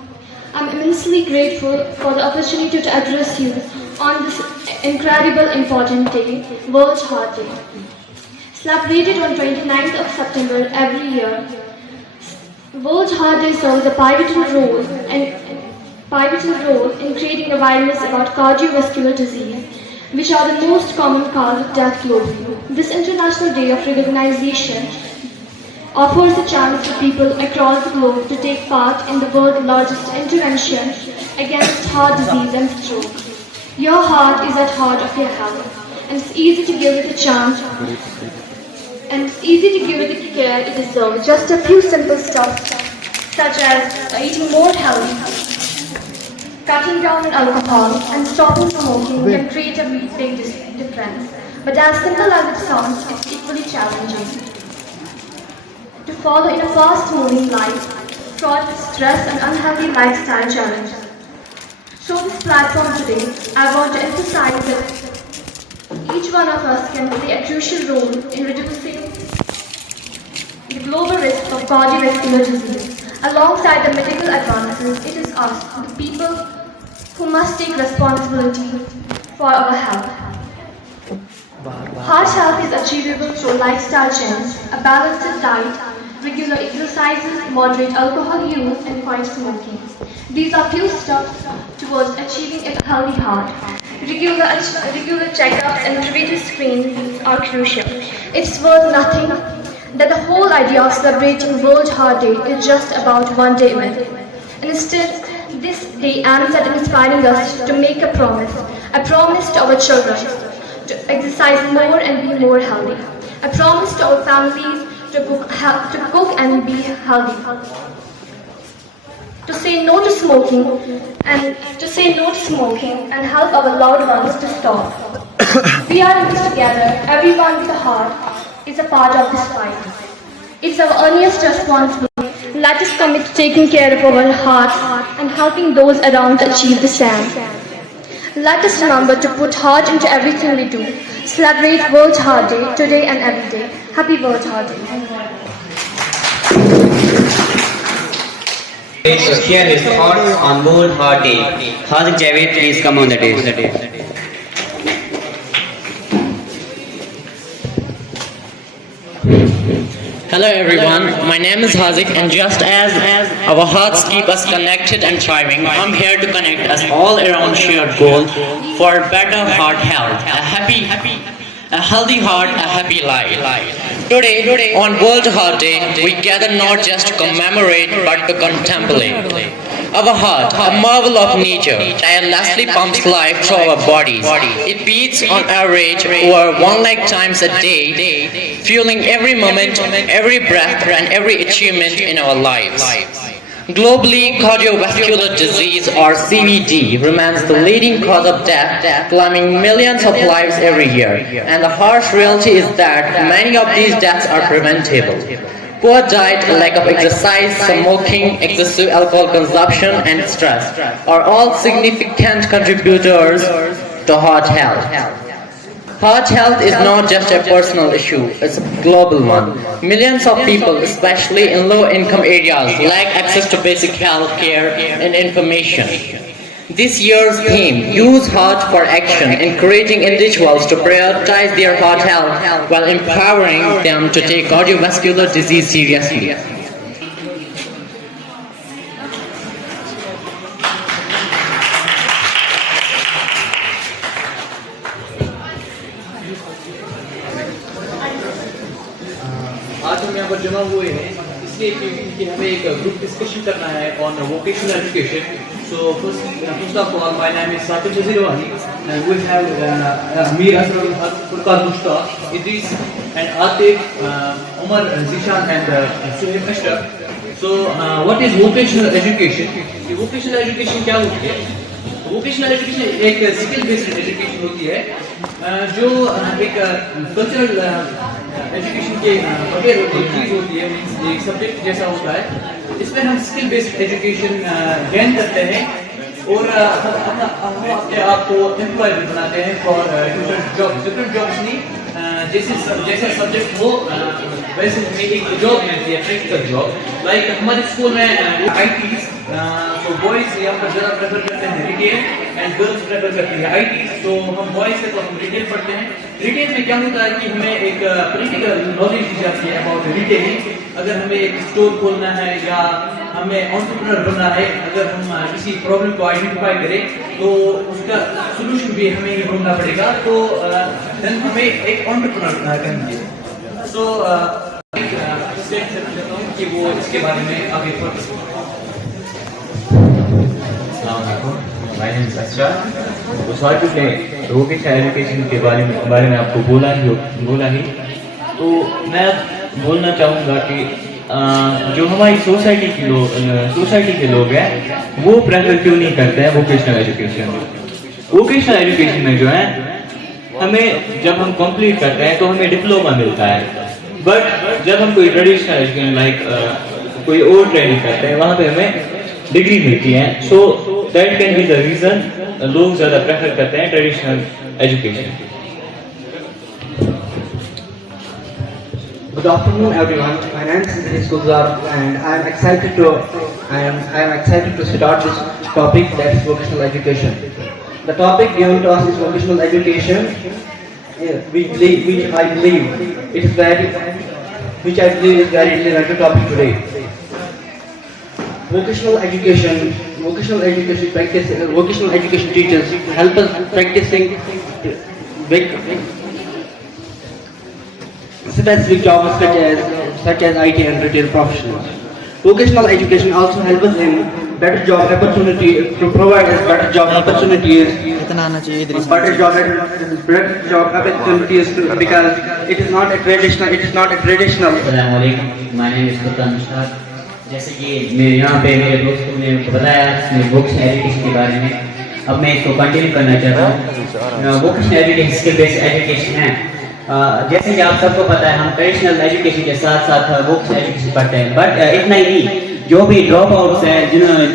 I'm immensely grateful for the opportunity to address you on this incredible important day, World Heart Day. Celebrated on 29th of September every year, World Heart Day serves a pivotal role in creating awareness about cardiovascular disease, which are the most common cause of death globally. This International Day of Recognition offers a chance for people across the globe to take part in the world's largest intervention against heart disease and stroke. Your heart is at heart of your health, and it's easy to give it a chance, and it's easy to give it the care it deserves. Just a few simple steps, such as eating more healthy, cutting down on alcohol, and stopping smoking can create a big difference. But as simple as it sounds, it's equally challenging to follow in a fast-moving life, fraught with stress and unhealthy lifestyle challenges. Through this platform today, I want to emphasize that each one of us can play a crucial role in reducing the global risk of cardiovascular disease. Alongside the medical advances, it is us, the people, who must take responsibility for our health. Heart health is achievable through lifestyle change, a balanced diet, regular exercises, moderate alcohol use, and quiet smoking. These are few steps towards achieving a healthy heart. Regular checkups and preventive screenings are crucial. It's worth nothing that the whole idea of celebrating World Heart Day is just about one day event. Instead, this day aims at inspiring us to make a promise to our children to exercise more and be more healthy, a promise to our families to cook and be healthy, to say no to smoking and help our loved ones to stop. We are in this together. Everyone with a heart is a part of this fight. It's our earliest responsibility. Let us commit to taking care of our hearts and helping those around to achieve the same. Let us remember to put heart into everything we do. Celebrate World Heart Day today and every day. Happy World Heart Day. To share his thoughts on World Heart Day. Haziq Javed, please come on the stage. Hello everyone, my name is Haziq, and just as our hearts keep us connected and thriving, I'm here to connect us all around shared goal for better heart health, a healthy heart, a happy life. Today, on World Heart Day, we gather not just to commemorate but to contemplate. Our heart, a marvel of nature, tirelessly pumps life through our bodies. It beats on average over 1 lakh times a day, fueling every moment, every breath, and every achievement in our lives. Globally, cardiovascular disease, or CVD, remains the leading cause of death, claiming millions of lives every year. And the harsh reality is that many of these deaths are preventable. Poor diet, lack of exercise, smoking, excessive alcohol consumption, and stress are all significant contributors to heart health. Heart health is not just a personal issue, it's a global one. Millions of people, especially in low-income areas, lack access to basic health care and information. This year's theme, Use Heart for Action, encouraging individuals to prioritize their heart health while empowering them to take cardiovascular disease seriously. आज हम यहाँ पर जमा हुए हैं इसलिए क्योंकि हमें एक ग्रुप डिस्कशन करना है on vocational education. So first of all, my name is Saqib Jazirwani, and we have Amir Asrar Furqan Mushtaq, Idris and Atif, Umar, Zishan, and Suhaib Ashraf. So, what is vocational education? Vocational education क्या होती है? Vocational education एक skill based education होती है जो एक cultural education के बगैर चीज होती है, एक सब्जेक्ट जैसा होता है। इसमें हम skill based education गेन करते हैं और हम अपने आप को एम्प्लॉयबल बनाते हैं फॉर डिफरेंट जॉब्स नहीं, जैसे सब्जेक्ट हो वैसे हमें एक जॉब मिलती है, प्रैक्टिकल जॉब। लाइक हमारे स्कूल में आईटीज, तो बॉयज यहाँ पर ज़्यादा प्रेफर करते हैं रिटेल एंड गर्ल्स प्रेफर करती है आईटीज। तो हम बॉयज से तो हम रिटेल पढ़ते हैं। रिटेल में क्या होता है कि हमें एक प्रैक्टिकल नॉलेज दी जाती है अबाउट रिटेलिंग। अगर हमें एक स्टोर खोलना है या हमें एंटरप्रेन्योर बनना है, अगर हम किसी प्रॉब्लम को आइडेंटिफाई करें तो उसका सोल्यूशन भी हमें ही ढूंढना पड़ेगा। तो देन हमें एक एंटरप्रेन्योर करेंगे। सो कि वो इसके बारे में आगे बढ़ सकते हैं। My name is Ashraf. तो साथ ही वोकेशनल एजुकेशन के बारे में आपको बोला ही तो मैं बोलना चाहूँगा कि जो हमारी सोसाइटी के लोग हैं वो प्रेफर क्यों नहीं करते हैं वोकेशनल एजुकेशन। वोकेशनल एजुकेशन में जो है हमें जब हम कंप्लीट करते हैं तो हमें डिप्लोमा मिलता है, बट जब हम कोई ट्रेडिशनल एजुकेशन लाइक कोई और ट्रेनिंग करते हैं वहाँ पे हमें डिग्री मिलती है। So that can be the reason लोग ज़्यादा प्रेफर करते हैं traditional education. Good afternoon, everyone. My name is Dinesh Gulzar, and I am excited to start this topic, that is vocational education. The topic given to us is vocational education, which I believe is very relevant topic today. Vocational education teachers help us practicing specific jobs such as IT and retail professionals. Vocational education also helps us in better job opportunity to provide us better job opportunities. Better job opportunities because it is not a traditional. Assalamualaikum. My name is Sultan Mushtaq. जैसे कि मेरे यहाँ पे मेरे दोस्तों ने बताया vocational education के बारे में, अब मैं इसको कंटिन्यू करना चाहता हूँ। Vocational education skill based education है। जैसे कि आप सबको पता है हम ट्रेडिशनल एजुकेशन के साथ साथ वोकेशनल एजुकेशन पढ़ते हैं, बट इतना ही नहीं, जो भी ड्रॉप आउट्स हैं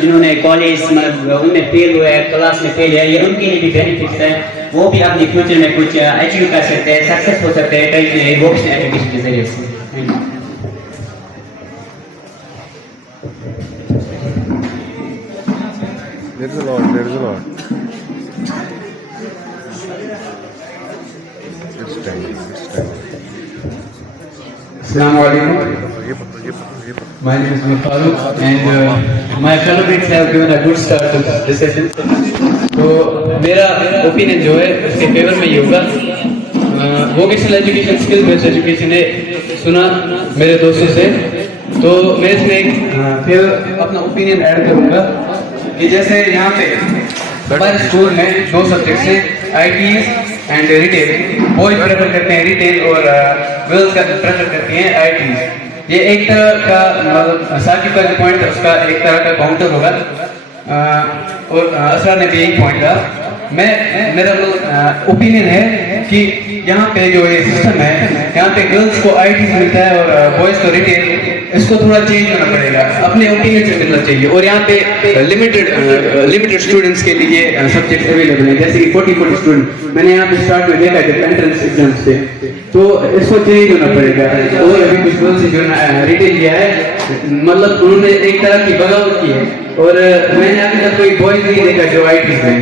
जिन्होंने कॉलेज उनमें फेल हुए, क्लास में फेल है, ये उनके लिए भी बेनिफिट्स है। वो भी अपने फ्यूचर में कुछ अचीव कर सकते हैं, सक्सेस हो सकते हैं वोकेशनल एजुकेशन के जरिए से। There is a lot. It's time. Assalamualaikum. My name is Farooq, and my fellow mates have given a good start to this session. तो मेरा ओपिनियन जो है उसके फेवर में ये होगा, vocational education skill based education है, सुना मेरे दोस्तों से, तो मैं इसमें फिर अपना ओपिनियन ऐड करूँगा कि जैसे यहाँ पे हमारे स्कूल में 2 सब्जेक्ट्स हैं, ITs and retail. Boys prefer करते हैं रिटेल और गर्ल्स का प्रेफर करती हैं आईटीज। ये एक तरह का साकिब का जो पॉइंट है उसका एक तरह का काउंटर होगा, और असरा ने भी एक पॉइंट था। मेरा ओपिनियन है कि यहाँ पे जो ये सिस्टम है, यहाँ पे गर्ल्स को आईटीज मिलता है और बॉयज को रिटेल, इसको थोड़ा चेंज करना पड़ेगा, अपने ओपिनियन से मिलना चाहिए। और यहाँ पे लिमिटेड स्टूडेंट्स के लिए सब्जेक्ट अवेलेबल है, जैसे कि 40 स्टूडेंट मैंने यहाँ पे स्टार्ट में देखा जब एंट्रेंस एग्जाम से, तो इसको चेंज होना पड़ेगा। और अभी कुछ गर्ल्स जो रिटेल लिया है, मतलब उन्होंने एक तरह की बगावत की है, और मैंने अभी तक कोई बॉयज नहीं देखा जो आईटीज में।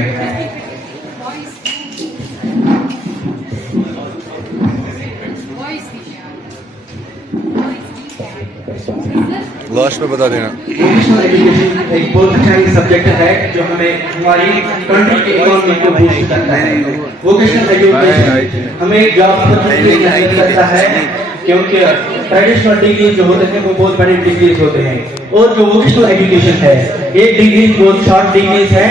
लास्ट में बता देना। वोकेशनल एजुकेशन एक बहुत अच्छा सब्जेक्ट है जो हमें हमारी कंट्री की इकोनॉमी को बूस्ट करता है। वोकेशनल एजुकेशन हमें जॉब अपॉर्चुनिटी करता है, क्योंकि ट्रेडिशनल डिग्री जो होते हैं वो बहुत बड़े डिग्रीज होते हैं, और जो वोकेशनल एजुकेशन है एक डिग्री बहुत शॉर्ट डिग्रीज है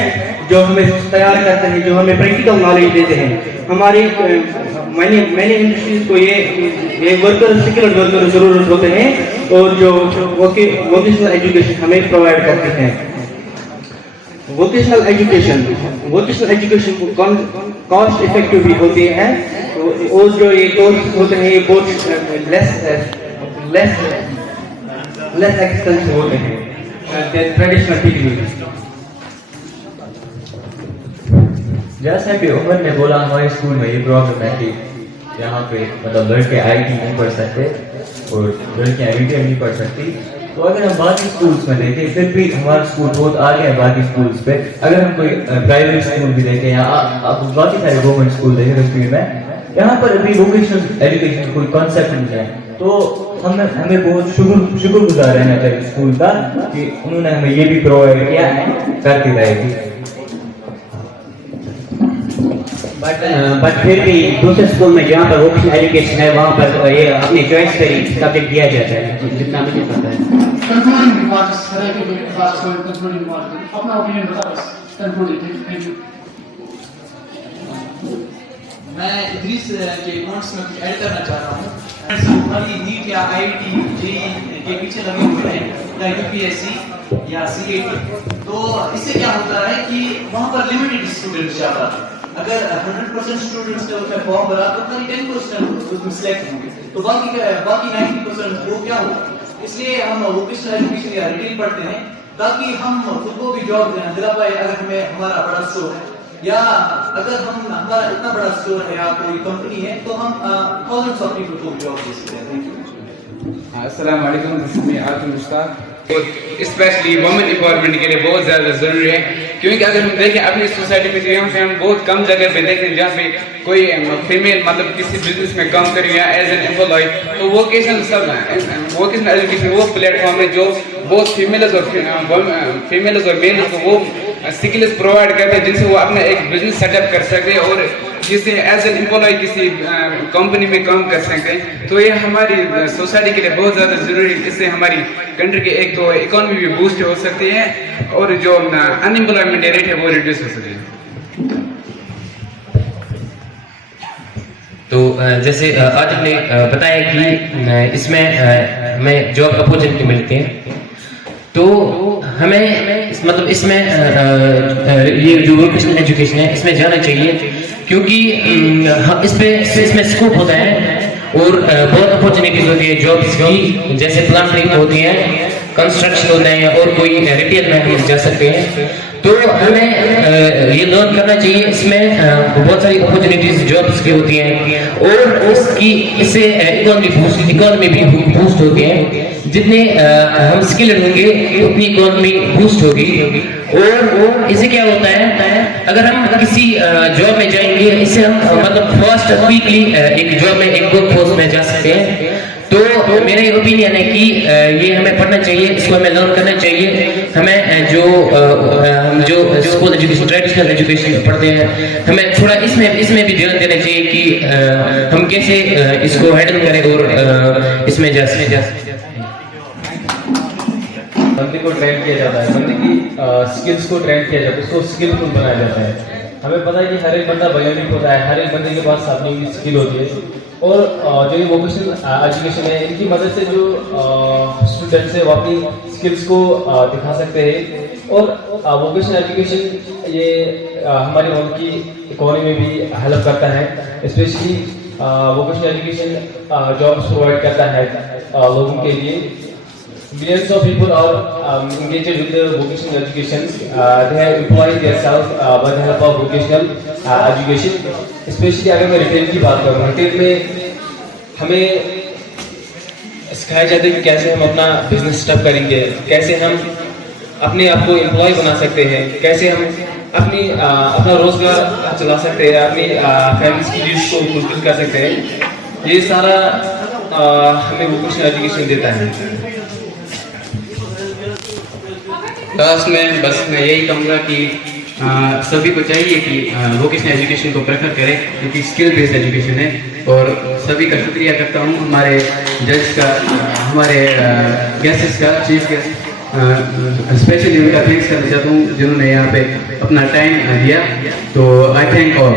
जो हमें तैयार करते हैं, जो हमें प्रैक्टिकल नॉलेज देते हैं। हमारी मैंने इंडस्ट्रीज को ये वर्कर स्किल्ड वर्कर जरूरत होते हैं और जो वोकेशनल एजुकेशन हमें प्रोवाइड करते हैं। वोकेशनल एजुकेशन को कॉस्ट इफेक्टिव भी होती है और जो ये कोर्स होते हैं ये बहुत लेस एक्सपेंसिव होते हैं ट्रेडिशनल डिग्री। जैसे भी उमर ने बोला हमारे स्कूल में ये प्रॉब्लम है कि यहाँ पे मतलब लड़के आईटी नहीं पढ़ सकते और लड़कियाँ इंटर नहीं पढ़ सकती। तो अगर हम बाकी स्कूल्स में देखें फिर भी हमारा स्कूल बहुत आगे है बाकी स्कूल्स पे। अगर हम कोई प्राइवेट स्कूल भी देखें या बाकी सारे गवर्नमेंट स्कूल देखें कश्मीर में, यहाँ पर अभी वोकेशनल एजुकेशन कोई कॉन्सेप्ट नहीं है। तो हमें बहुत शुक्रगुजार रहना चाहिए स्कूल का कि उन्होंने हमें ये भी प्रोवाइड किया है, करती रहेगी। बट फिर भी दूसरे स्कूल में जहाँ पर वोकेशनल एजुकेशन है वहाँ पर ये अपनी चॉइस पे सब्जेक्ट दिया जाता है, जितना मुझे पता है। अपना ओपिनियन बता बस थैंक यू। मैं इद्रीस के नोट्स में कुछ ऐड करना चाह रहा हूँ। खाली नीट या आईआईटी जेईई के पीछे लगे हुए हैं या यूपीएससी या सीएटी, तो इससे क्या होता है कि वहाँ पर लिमिटेड स्टूडेंट्स जाता है। अगर 100% स्टूडेंट्स ने उसमें फॉर्म भरा तो खाली 10% उसमें सिलेक्ट होंगे, तो बाकी 90% वो क्या होगा। इसलिए हम वोकेशनल एजुकेशन या रिटेल पढ़ते हैं ताकि हम खुद को भी जॉब दिला पाए अगर हमें हमारा बड़ा स्टोर है, या अगर हमारा इतना बड़ा स्टोर है या कोई कंपनी है तो हम थाउजेंड्स ऑफ पीपल को जॉब दे सकते हैं। Thank you. अस्सलाम वालेकुम, मैं Atif Mushtaq. Specially women empowerment के लिए बहुत ज़्यादा ज़रूरी है, क्योंकि अगर हम देखें अपनी सोसाइटी में यहाँ पे हम बहुत कम जगह पे देखें जहाँ पे कोई फीमेल मतलब किसी बिजनेस में काम करें या एज एन एम्प्लॉय, तो वोकेशनल एजुकेशन वो प्लेटफॉर्म है जो बहुत फीमेल्स और मेल्स को वो स्किल्स प्रोवाइड करते हैं जिनसे वो अपना एक बिजनेस सेटअप कर सकते हैं और जिससे एज एन एम्प्लॉय किसी कंपनी में काम कर सकते हैं। तो ये हमारी सोसाइटी के लिए बहुत ज़्यादा ज़रूरी है। इससे हमारी कंट्री की एक तो इकोनॉमी भी बूस्ट हो सकती है और जो अनएम्प्लॉयमेंट रेट है वो रिड्यूस हो सकती है। तो जैसे आज हमने बताया कि इसमें हमें जॉब अपॉर्चुनिटी मिलती है, तो हमें मतलब इसमें ये जो वोकेशनल एजुकेशन है इसमें जाना चाहिए, क्योंकि इसमें स्कोप होता है और बहुत अपॉर्चुनिटीज होती है जॉब्स की, जैसे प्लम्बिंग होती है, कंस्ट्रक्शन होता है और कोई रिटेल में हम जा सकते हैं। तो हमें ये लर्न करना चाहिए। इसमें बहुत सारी अपॉर्चुनिटीज जॉब्स की होती हैं और इससे इकोनॉमी भी बूस्ट होती है। जितने हम स्किल्ड होंगे उतनी इकोनॉमी बूस्ट होगी। और इससे क्या होता है, अगर हम किसी जॉब में जाएंगे इससे हम मतलब फर्स्ट क्विकली एक जॉब में एक वर्कफोर्स में जा सकते हैं। तो मेरा ये ओपिनियन है कि ये हमें पढ़ना चाहिए, इसको हमें लर्न करना चाहिए। हमें जो स्कूल एजुकेशन ट्रेडिशनल एजुकेशन पढ़ते हैं हमें थोड़ा इसमें भी ध्यान देना चाहिए कि हम कैसे इसको हैंडल करें और इसमें जा सकते। बंदे को ट्रेन किया जाता है, बंदे की स्किल्स को ट्रेन किया जाता है, उसको स्किलफुल बनाया जाता है। हमें पता है कि हर एक बंदा बायोनिक होता है, हर एक बंदे के पास अपनी स्किल होती है। और जो ये वोकेशनल एजुकेशन है इनकी मदद से जो स्टूडेंट्स है वो अपनी स्किल्स को दिखा सकते हैं। और वोकेशनल एजुकेशन ये हमारे मुल्क की इकोनॉमी में भी हेल्प करता है। Specially vocational education jobs provide करता है लोगों के लिए। Millions of people are engaged with the vocational education. They have employed themselves by the help of vocational education. Especially अगर मैं रिटेल की बात करूँ, रिटेल में हमें सिखाया जाता है कि कैसे हम अपना बिजनेस स्टार्ट करेंगे, कैसे हम अपने आप को एम्प्लॉय बना सकते हैं, कैसे हम अपना रोजगार चला सकते हैं, अपनी फैमिली की नीड्स को फुलफिल कर सकते हैं। ये सारा हमें वोकेशनल एजुकेशन देता है। लास्ट में बस मैं यही कहूँगा कि सभी को चाहिए कि वोकेशनल एजुकेशन को प्रेफर करें, क्योंकि स्किल बेस्ड एजुकेशन है। और सभी का शुक्रिया करता हूँ, हमारे जज का, हमारे गेस्ट्स का, चीफ गेस्ट, स्पेशली उनका थैंक्स करना चाहता हूँ जिन्होंने यहाँ पे अपना टाइम दिया। तो आई thank all.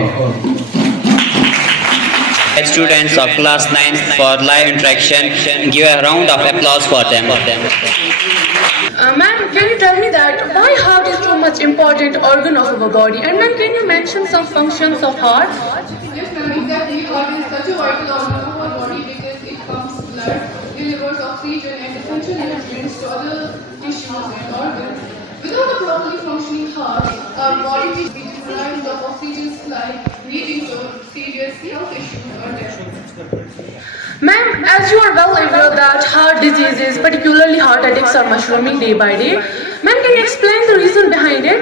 students of class 9 for live interaction. Give a round of applause for them. Ma'am, can you tell me that why heart is so much important organ of our body? And ma'am, can you mention some functions of heart? Yes, ma'am, exactly. Heart is such a vital organ of our body because it pumps blood, delivers oxygen and essential nutrients to other tissues and organs. Without a properly functioning heart, our body will be deprived of oxygen supply, leading to serious health issues or death. Ma'am, as you are well aware that heart diseases, particularly heart attacks, are mushrooming day by day. Ma'am, can you explain the reason behind it?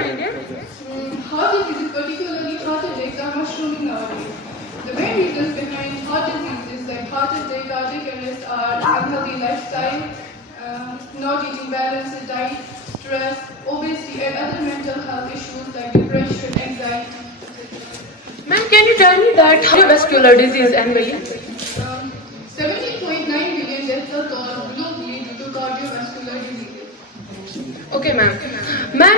Heart diseases, particularly heart attacks, are mushrooming nowadays. The main reasons behind heart diseases like heart attack, cardiac arrest are unhealthy lifestyle, not eating balanced diet, stress, obesity, and other mental health issues like depression, anxiety, etc. Ma'am, can you tell me that cardiovascular disease annually? 17.9 billion deaths are caused globally due to cardiovascular diseases. Okay, ma'am. Ma'am,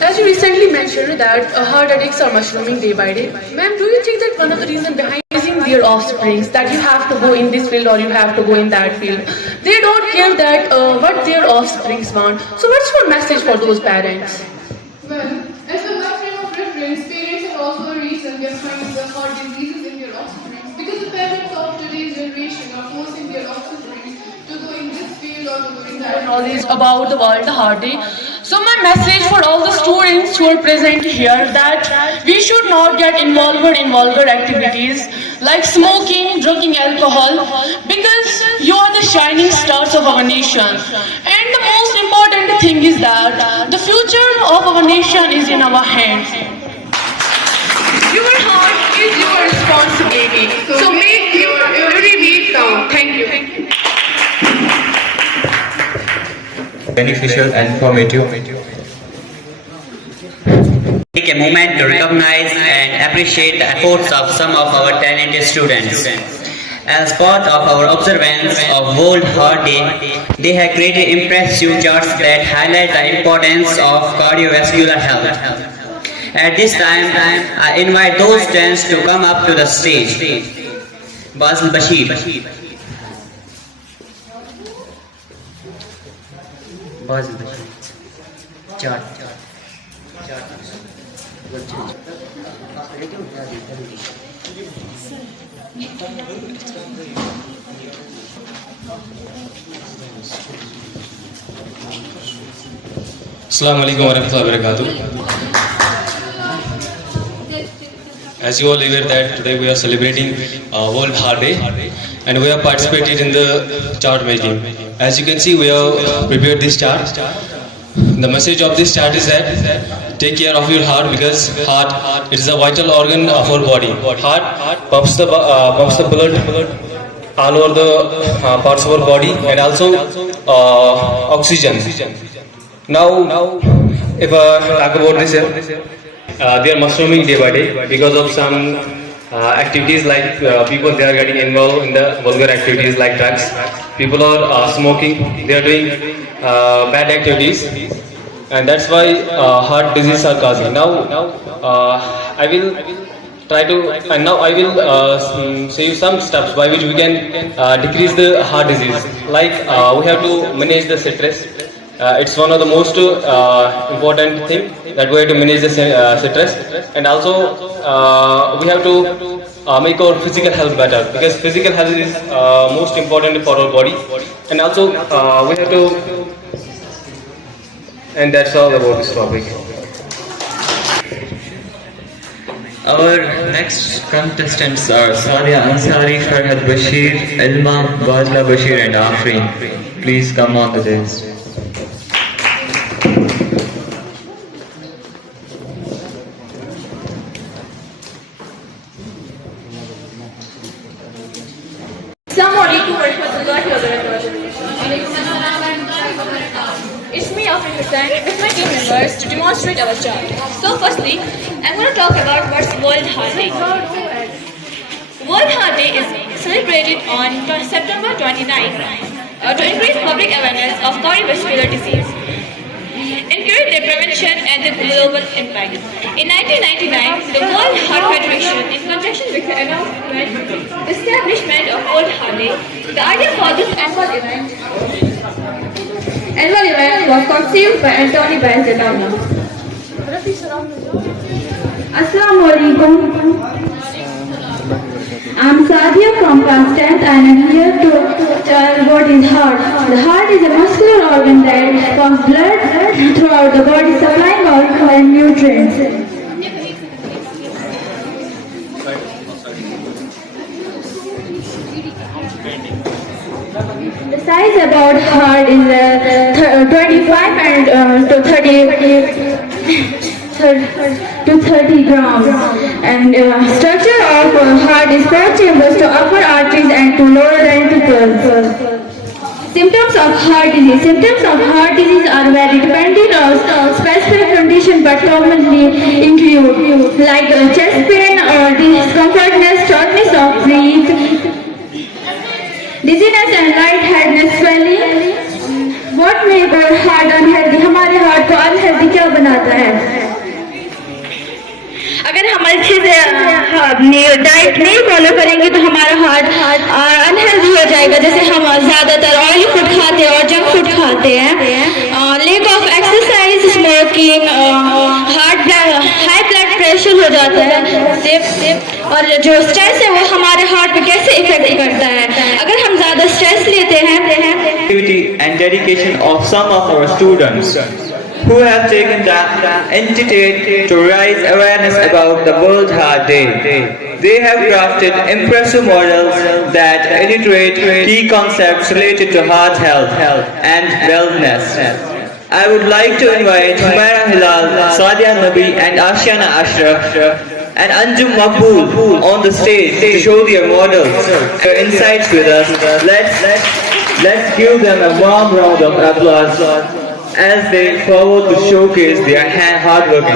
as you recently mentioned that heart attacks are mushrooming day by day. Ma'am, do you think that one of the reasons behind raising their offsprings that you have to go in this field or you have to go in that field, they don't care that what their offsprings want. So what's your message for those parents? Well, as a my frame of reference, parents are also a reason behind the heart diseases in their offspring. Because the parents of today's generation are forcing their offspring to go in this field or to go in that. Knowledge about the World Heart Day. So my message for all the students who are present here that we should not get involved in vulgar activities like smoking, drinking alcohol, because you are the shining stars of our nation. And the most important thing is that the future of our nation is in our hands. Your heart is your responsibility. So make your every beat count. Thank you. Beneficial and informative. Take a moment to recognize and appreciate the efforts of some of our talented students. As part of our observance of World Heart Day, they have created impressive charts that highlight the importance of cardiovascular health. At this time, I invite those students to come up to the stage. Basil Bashir. Basil Bashir. Chart. Assalamu alaikum warahmatullahi wabarakatuh. As you all aware that today we are celebrating World Heart Day and we have participated in the chart making. As you can see, we have prepared this chart. The message of this chart is that take care of your heart because heart it is a vital organ of our body. Heart pumps the blood all over the parts of our body and also oxygen. Now, if I talk about this, they are mushrooming day by day because of some activities like people they are getting involved in the vulgar activities like drugs. People are smoking. They are doing bad activities, and that's why heart disease are causing. Now, I will try to, and now I will say you some steps by which we can decrease the heart disease. Like we have to manage the stress. It's one of the most important thing that we have to manage the stress, and also we have to make our physical health better because physical health is most important for our body, and also we have to, and that's all about this topic. Our next contestants are Sadia Ansari, Farhad Bashir, Ilma, Bazla Bashir and Afreen. Please come on to this. Assalamualaikum warahmatullahi wabarakatuh. It's me, Afreen Hussain, with my team members to demonstrate our chart. So firstly, I'm going to talk about what's World Heart Day. World Heart Day is celebrated on September 29th to increase public awareness of cardiovascular disease, encourage the prevention innovation and the global impact. In 1999, the World Heart Federation, in conjunction with the establishment of World Heart Day, the idea for this annual event was conceived by Anthony Baez-Downa. Assalamu alaikum. I'm Sadia from class 10th and I'm here to tell what is heart. The heart is a muscular organ that pumps blood throughout the body, supplying all and nutrients. The size about heart is 25 and to 30 grams, and structure of heart is 4 chambers to upper arteries and to lower ventricles. Symptoms of heart disease. Symptoms of heart disease are very dependent on specific condition but commonly include like chest pain or discomfortness, shortness of breath, dizziness and lightheadedness, swelling. What make our heart unhealthy? हमारे heart को unhealthy क्या बनाता है? अगर हम अच्छे से diet नहीं फॉलो करेंगे तो हमारा हार्ट अनहेल्दी हो जाएगा। जैसे हम ज़्यादातर ऑयली फूड खाते हैं और जंक फूड खाते हैं, lack of exercise, smoking, high blood pressure हो जाता है, और जो स्ट्रेस है वो हमारे हार्ट पे कैसे इफेक्ट करता है। अगर हम ज़्यादा स्ट्रेस लेते हैं and dedication of some of our students who have taken the initiative to raise awareness about the World Heart Day. They have crafted impressive models that illustrate key concepts related to heart health and wellness. I would like to invite Humaira Hilal, Sadia Nabi and Ashiana Ashraf and Anjum Maqbool on the stage to show their models, their insights with us. Let's give them a warm round of applause as they forward to showcase their hard work.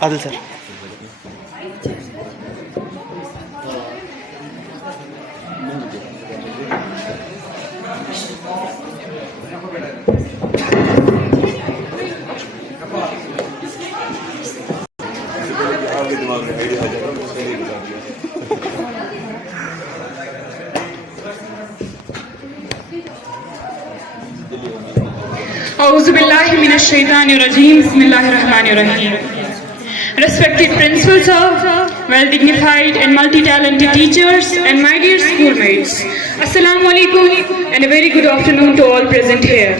Adil sir. Respected principal sir, well dignified and multi-talented teachers, and my dear schoolmates, Assalamu alaikum and a very good afternoon to all present here.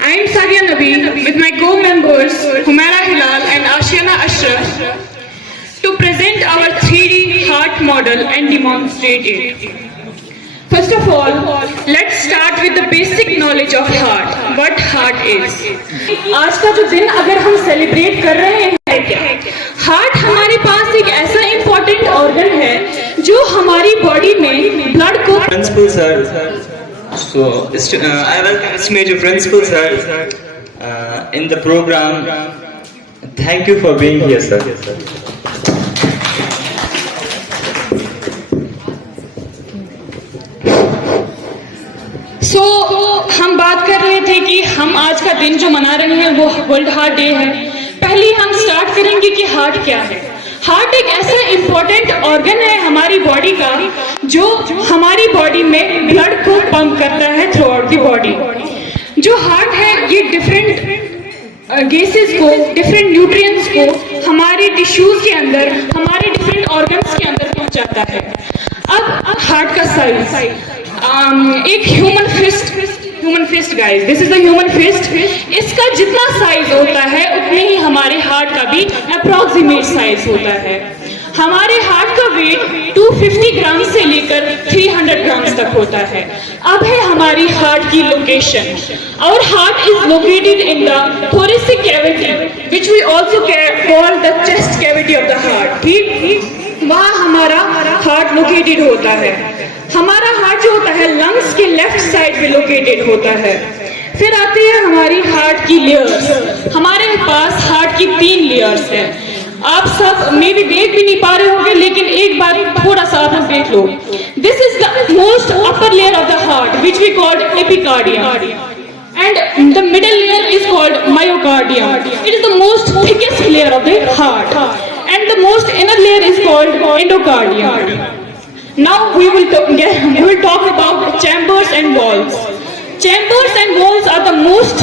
I am Sadia Nabi with my co-members Humaira Hilal and Ashiana Ashraf to present our 3D heart model and demonstrate it. First of all, let's start with the basic knowledge of heart. What heart is. आज का जो दिन अगर हम celebrate कर रहे हैं, heart हमारे पास एक ऐसा इम्पोर्टेंट ऑर्गन है जो हमारी बॉडी में ब्लड को Principal sir, so I welcome estimated principal sir in the program. Thank you for being here, sir. So, हम बात कर रहे थे कि हम आज का दिन जो मना रहे हैं वो वर्ल्ड हार्ट डे है। पहले हम स्टार्ट करेंगे कि हार्ट क्या है। हार्ट एक ऐसा इम्पोर्टेंट ऑर्गन है हमारी बॉडी का जो हमारी बॉडी में ब्लड को पंप करता है थ्रू आउट द बॉडी। जो हार्ट है ये डिफरेंट गैसेस को, डिफरेंट न्यूट्रिएंट्स को हमारे टिश्यूज के अंदर, हमारे डिफरेंट ऑर्गन्स के अंदर पहुंचाता है। अब हार्ट का साइज, एक human fist guys, this is the human fist. इसका जितना साइज होता है उतने ही हमारे हार्ट का भी अप्रॉक्सीमेट साइज होता है। हमारे हार्ट का वेट 250 ग्राम से लेकर 300 ग्राम तक होता है। अब है हमारी हार्ट की location. Our heart is located in the thoracic cavity, which we also call the chest cavity of the heart. ठीक, वहाँ हमारा हार्ट लोकेटेड होता है। हमारा हार्ट जो होता है लंग्स के लेफ्ट साइड पे लोकेटेड होता है। फिर आती है हमारी हार्ट की लेयर्स। हमारे पास हार्ट की 3 लेयर्स हैं। आप सब मे भी देख भी नहीं पा रहे होंगे, लेकिन एक बार थोड़ा सा आप लोग देख लो। This is the most upper layer of the heart, which we call epicardium. And the middle layer is called myocardium. It is the most thickest layer of the heart. And the most inner layer is called endocardium. Now we will talk about chambers and walls. Chambers and walls are the most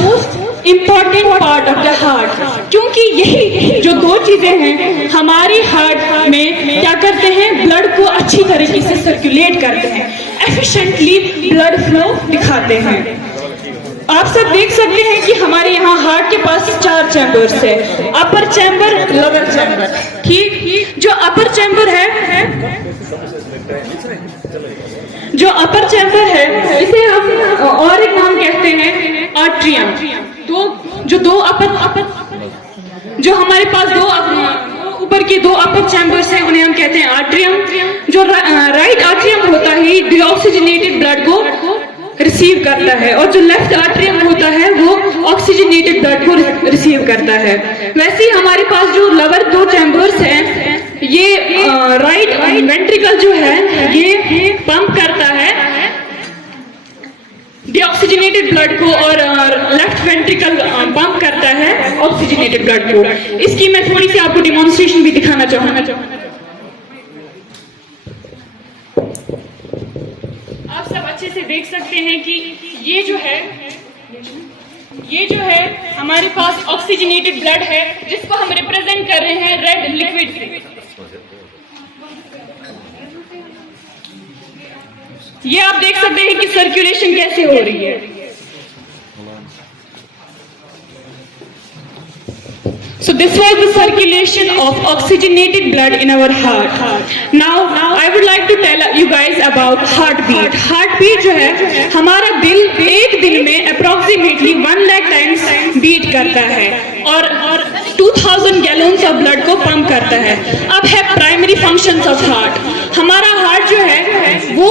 important part of the heart. क्योंकि यही जो दो चीजें हैं हमारी heart में क्या करते हैं, ब्लड को अच्छी तरीके से सर्कुलेट करते हैं, एफिशिएंटली ब्लड फ्लो दिखाते हैं। आप सब देख सकते हैं कि हमारे यहाँ हार्ट के पास 4 चैम्बर्स है, अपर चैम्बर, लोअर चैम्बर। ठीक, जो अपर चैम्बर है इसे हम और एक नाम कहते हैं आर्ट्रियम। जो हमारे पास दो ऊपर के 2 अपर चैम्बर्स हैं उन्हें हम कहते हैं आर्ट्रियम। जो राइट आर्ट्रियम होता है डीऑक्सीजनेटेड ब्लड को रिसीव करता है और जो लेफ्ट आर्ट्रियम होता है वो ऑक्सीजनेटेड ब्लड को रिसीव करता है। वैसे ही हमारे पास जो लोअर 2 चैम्बर्स हैं, ये राइट वेंट्रिकल जो है ये पंप करता है डीऑक्सीजनेटेड ब्लड को और लेफ्ट वेंट्रिकल पंप करता है ऑक्सीजनेटेड ब्लड को। इसकी मैं थोड़ी सी आपको डिमॉन्स्ट्रेशन भी दिखाना चाहूंगा। आप सब अच्छे से देख सकते हैं कि ये जो है हमारे पास ऑक्सीजनेटेड ब्लड है जिसको हम रिप्रेजेंट कर रहे हैं रेड लिक्विड से। ये आप देख सकते हैं कि सर्कुलेशन कैसे हो रही है। So this was the circulation of oxygenated blood in our heart. Now I would like to tell you guys about heartbeat. Heartbeat जो है हमारा दिल एक दिन में approximately 1 lakh times beat करता है और 2000 gallons of blood को पंप करता है। अब है primary functions of heart. हमारा हार्ट जो है वो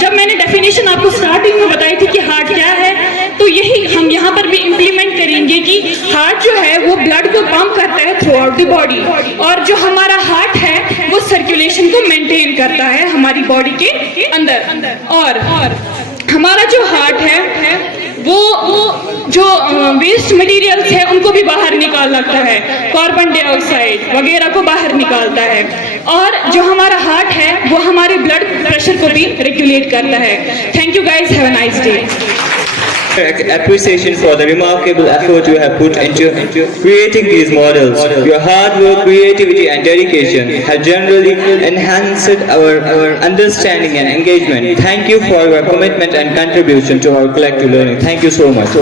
जब मैंने डेफिनेशन आपको स्टार्टिंग में बताई थी कि हार्ट क्या है, तो यही हम यहाँ पर भी इम्प्लीमेंट करेंगे कि हार्ट जो है वो ब्लड को पंप करता है थ्रू आउट द बॉडी और जो हमारा हार्ट है वो सर्कुलेशन को मेंटेन करता है हमारी बॉडी के अंदर। और हमारा जो हार्ट है वो जो वेस्ट मटेरियल्स है उनको भी बाहर निकाल लगता है, कार्बन डाइऑक्साइड वगैरह को बाहर निकालता है। और जो हमारा हार्ट है वो हमारे ब्लड प्रेशर को भी रेगुलेट करता है। Thank you guys, have a nice day. Appreciation for the remarkable effort you have put into creating these models. Your hard work, creativity and dedication have generally enhanced our understanding and engagement. Thank you for your commitment and contribution to our collective learning. Thank you so much.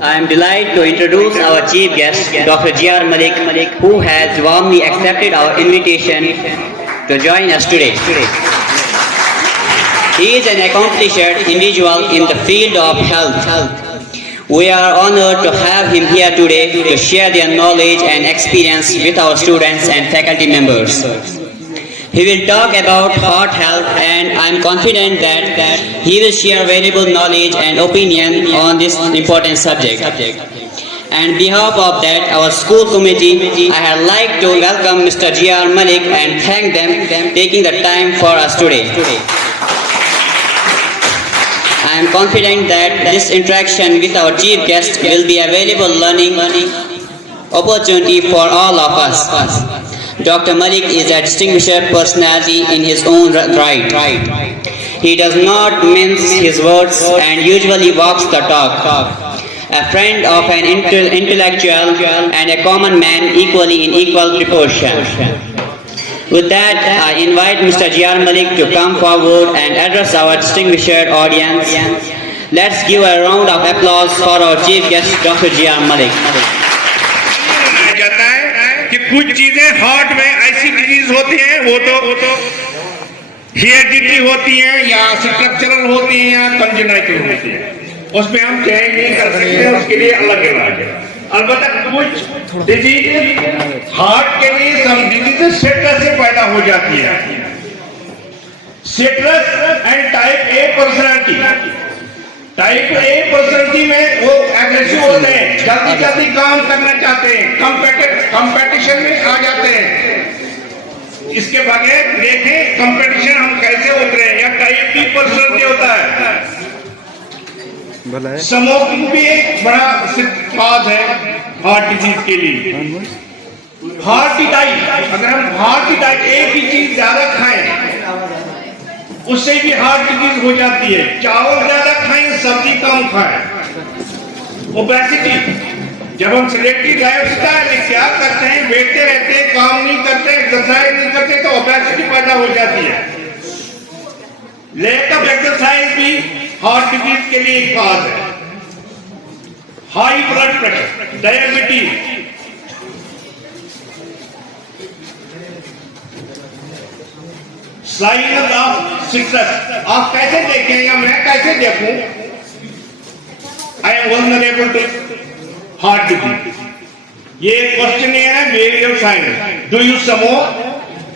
I am delighted to introduce our chief guest, Dr. J.R. Malik, who has warmly accepted our invitation to join us today. He is an accomplished individual in the field of health. We are honored to have him here today to share their knowledge and experience with our students and faculty members. He will talk about heart health, and I am confident that he will share valuable knowledge and opinion on this important subject. And on behalf of that, our school committee, I would like to welcome Mr. J.R. Malik and thank them taking the time for us today. I am confident that this interaction with our chief guest will be a valuable learning opportunity for all of us. Dr. Malik is a distinguished personality in his own right. He does not mince his words and usually walks the talk. A friend of an intellectual and a common man equally in equal proportion. With that, I invite Mr. J.R. Malik to come forward and address our distinguished audience. Let's give a round of applause for our chief guest, Dr. J.R. Malik. जाता है कि कुछ चीजें heart में ऐसी disease होती हैं, वो तो हेरिडिटी होती हैं या स्ट्रक्चरल होती हैं या कंजेनाइटल होती हैं, उसमें हम चेंज नहीं कर सकते, उसके लिए अलग इलाज है। अलबत्ता कुछ डिजीज हार्ट के लिए सब डिजीज स्ट्रेस से पैदा हो जाती है। Stress and type A personality में वो एग्रेसिव होते हैं, जल्दी काम करना चाहते हैं, कंपटीशन में आ जाते हैं। इसके बगैर देखें कंपटीशन हम कैसे उतरे हैं। या टाइप बी पर्सन होता है, स्मोकिंग भी एक बड़ा कॉज है हार्ट डिजीज के लिए। हार्ट अटैक, अगर हम हार्ट अटैक एक ही चीज ज्यादा खाएं उससे भी हार्ट डिजीज हो जाती है। चावल ज्यादा खाएं, सब्जी कम खाएं। ओबेसिटी, जब हम सेडेंटरी लाइफस्टाइल में क्या करते हैं, बैठते रहते हैं, काम नहीं करते, एक्सरसाइज नहीं करते, तो ओबेसिटी पैदा हो जाती है। लैक ऑफ एक्सरसाइज भी हार्ट डिजीज के लिए कॉज है। High blood pressure, diabetes, science of success. आप कैसे देखें या मैं कैसे देखूं, I am vulnerable to heart disease. ये क्वेश्चन है बेरियल science. Do you smoke?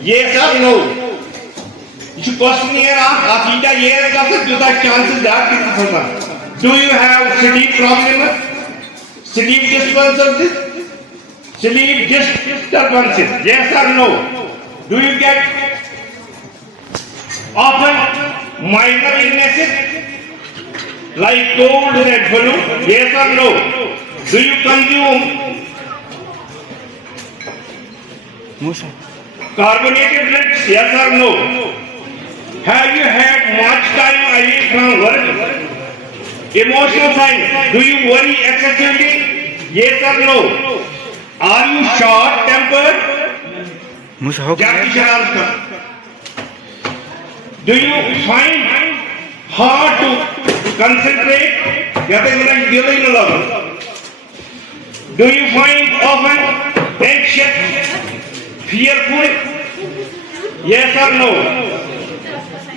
Yes or no? You should question here. आप इटा yes कर सकते हो, chances that कितना होगा। Do you have sleep problem? Sleep disturbances? Sleep disturbances? Yes or no? Do you get often minor illnesses like cold and flu? Yes or no? Do you consume carbonated drinks? Yes or no? Have you had much time away from work? Emotional signs. Do you worry excessively? Yes or no? Are you short tempered? Jackie Sharatka. Do you find hard to concentrate? Do you find often anxious, fearful? Yes or no?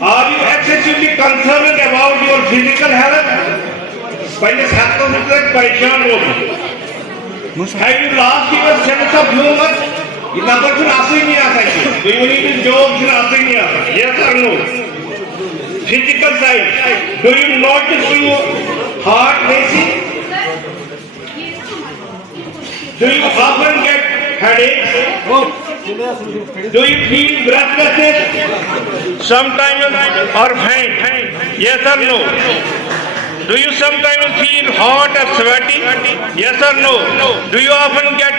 Are you excessively concerned about your physical health? पहले सातों मित्र परेशान हो गए। Have you lost your sense of humor? इतना पर फिर आंसू ही नहीं आता है। Do you need to joke? फिर आंसू ही नहीं आता। Yes or no? Physical side. Do you notice your heart racing? Do you often get headaches? Do you feel breathlessness sometimes or faint? Yes or no? Do you sometimes feel hot or sweaty? Yes or no? Do you often get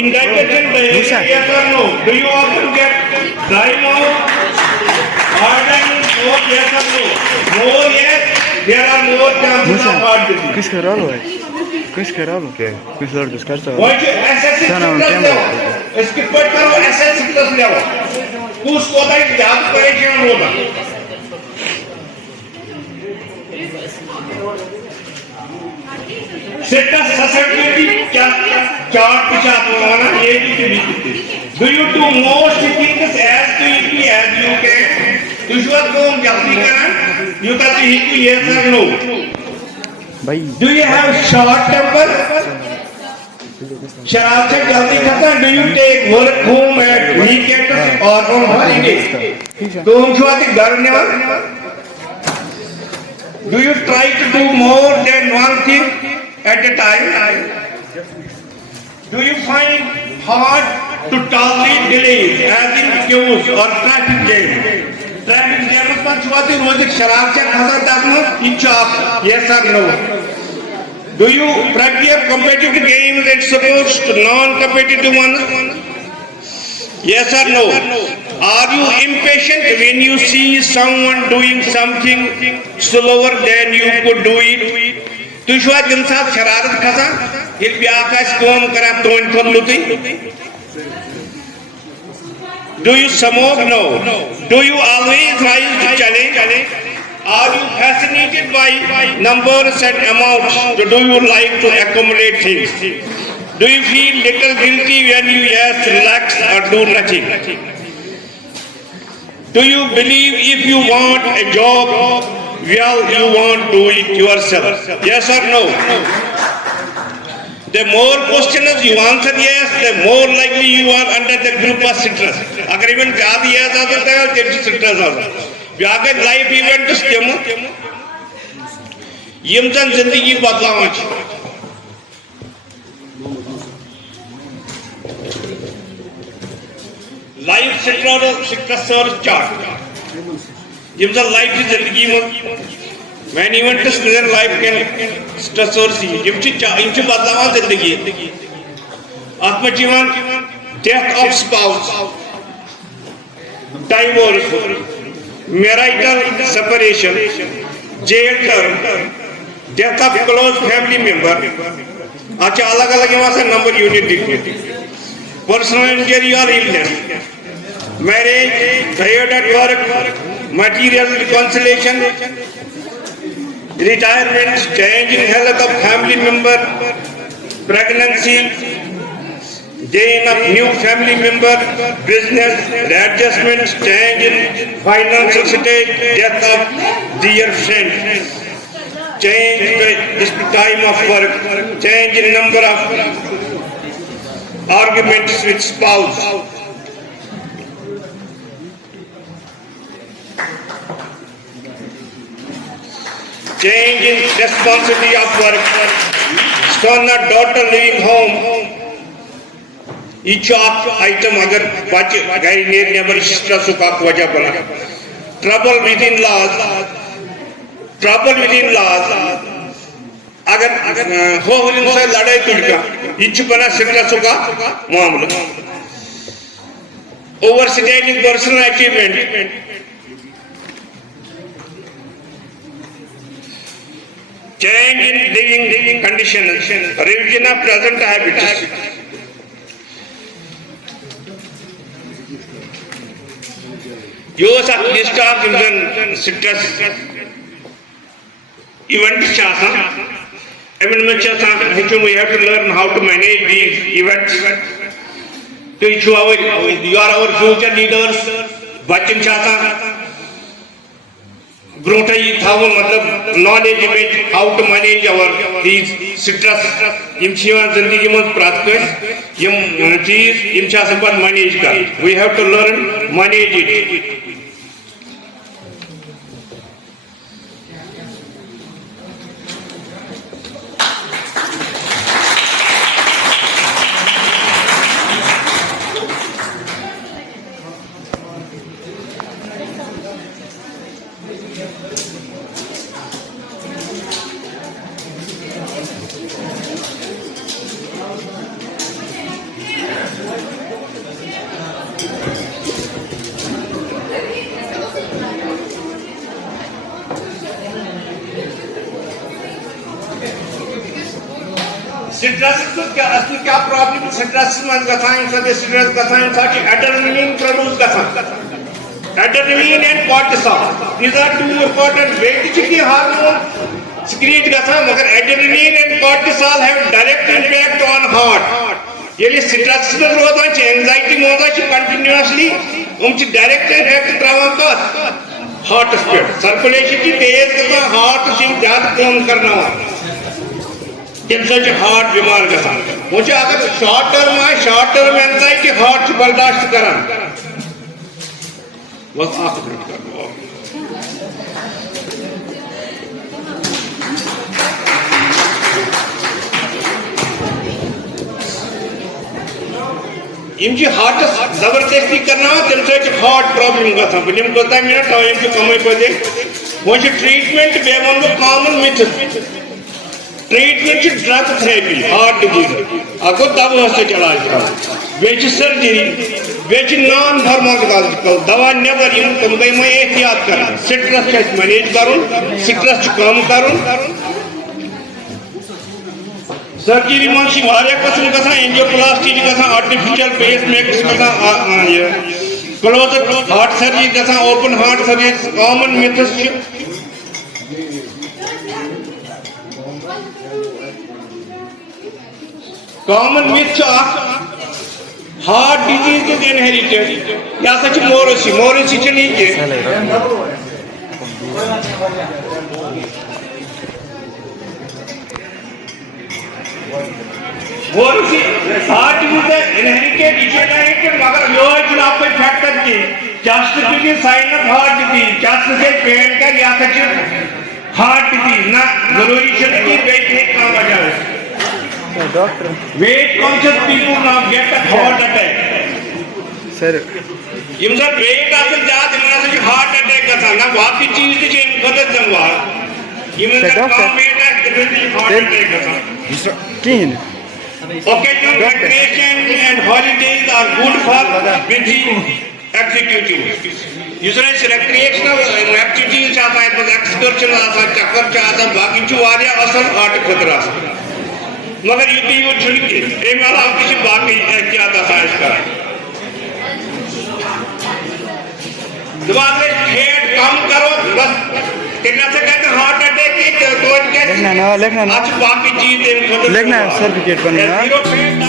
indigestion? Yes or no? Do you often get dry mouth? Hard time? No. Yes or no? No, yes. There are more chances of heart disease. किस करा लो है? किस करा लो क्या? किस लड़के किस करता है? वो जो एसएससी लेवल, इसकी पढ़ करो एसएससी लेवल, उसको तो एक याद परेशान होगा। सेटा ससेप्टिबिलिटी क्या चार्ट पिछा तो ना ये भी दिखती। Do you do most things as quickly as you can? ईश्वर को जल्दी करना, you can say yes or no. Do you have short temper? शराब से जल्दी खाता? Do you take work home at weekends or on holiday? तो हम शुरुआती घर में Do you try to do more than one thing at a time? Do you find hard to tolerate delays as in queues or traffic jams? Traffic jams पर शुरुआती रोज शराब से खाता तक इच्छा yes or no? Do you practice competitive games and sports to non-competitive ones? Yes or no? Are you impatient when you see someone doing something slower than you could do it? Tu shwa jinsa shararat khasa, il bi akash kom kara ton khulluti. Do you smoke? No. Do you always rise to challenge? Are you fascinated by numbers and amounts? Do you like to accumulate things? Do you feel little guilty when you just relax or do nothing? Do you believe if you want a job, well, you want to do it yourself? Yes or no? The more questions you answer yes, the more likely you are under the group of stress. अगर even ज़्यादा yes आता है तो जल्दी stress आता। व्यापक life events तेमो यमजन जिंदगी बदलाव लाइफ स्ट्रेसर चार्ट यम जन लाइफ की जिंदगी में main events in life can stressors यम बदलावान जिंदगी अत में death of spouse divorce marital separation jail term death of close family member अच्छा अलग अलग नंबर यूनिट दिखने पर्सनल इंजरी और illness marriage fired at work marital reconciliation retirement change in health of family member pregnancy gain of new family member business readjustment change in financial state death of dear friend change the time of work change in number of arguments with spouse change in responsibility of work son or daughter leaving home each item अगर बच्चे घर neighbour stress का वजह बना trouble with in laws अगर हो से लड़ाई तुड़का इच बना स्ट्रेस का मामला over स्टेटिंग personal achievement change in living condition revision of present habits Use a list of stress events. We have to learn how to manage these events. To issue you are our future leaders. Bachan chata. Growth knowledge how to manage our these stress. Zindagi mein practice. Manage we have to learn manage it. Stress क्या problem stress में गथान stress गथान adrenaline produce गथान adrenaline and cortisol these are two important basic hormone secrete गथान मगर adrenaline and cortisol have direct impact on heart ये stress में रोता है एंजाइटी में होता है कंटिन्यूअसली डायरेक्ट इफेक्ट त्रावन का हार्ट पे सर्कुलेशन की तेज करना हार्ट से ज्यादा काम करना हार्ट बीमार गसान मुझे अगर शॉर्ट टर्म एंजाइटी हार्ट बर्दाश्त करा बस आप हार्ट जबरदस्ती करना हार्ट प्रॉब्लम गसान बम कोता मिनट टाइम कम पे वो ट्रीटमेंट बे वो common myth treatment drug therapy heart disease अगो दवा इलाज बे सर्जरी बे नॉन फार्माकोलॉजिकल दवा नेबर तुम गई मैं एहतियात कर स्ट्रेस मैनेज कर स्ट्रेस कम कर सर्जरी मन कस्म ग angioplasty artificial pacemakers close heart surgery ग open heart surgery common myths common myth heart disease is inherited यह मोरसी नहीं हार्ट डिजीज इनहेरिटेड मगर यो आप फैक्टर की चस्ट की साइन ऑफ हार्ट डिजीज चस्ट से पेन कर हार्ट डिजीज ना जरूरी की काम वजह Weight conscious people now get a heart attack. Sir यम सर वेट आसन ज्यादा इमन हार्ट अटैक गसान ना बाकी चीज ते इन खतर जंगवार यम कम वेट है हार्ट अटैक गसान किन occasional recreation and holidays are good for busy executives. Usually recreational activities are like excursion आसान चक्कर चाहता बाकी जो वारिया असल हार्ट खतरा मगर ये भी वो छुड़के एक बार आप किसी बाकी क्या दसाइश करें दिमाग में हेड कम करो बस कितना से कहते हार्ट अटैक की तो लिखना ना आज बाकी चीजें लिखना सर्टिफिकेट बनना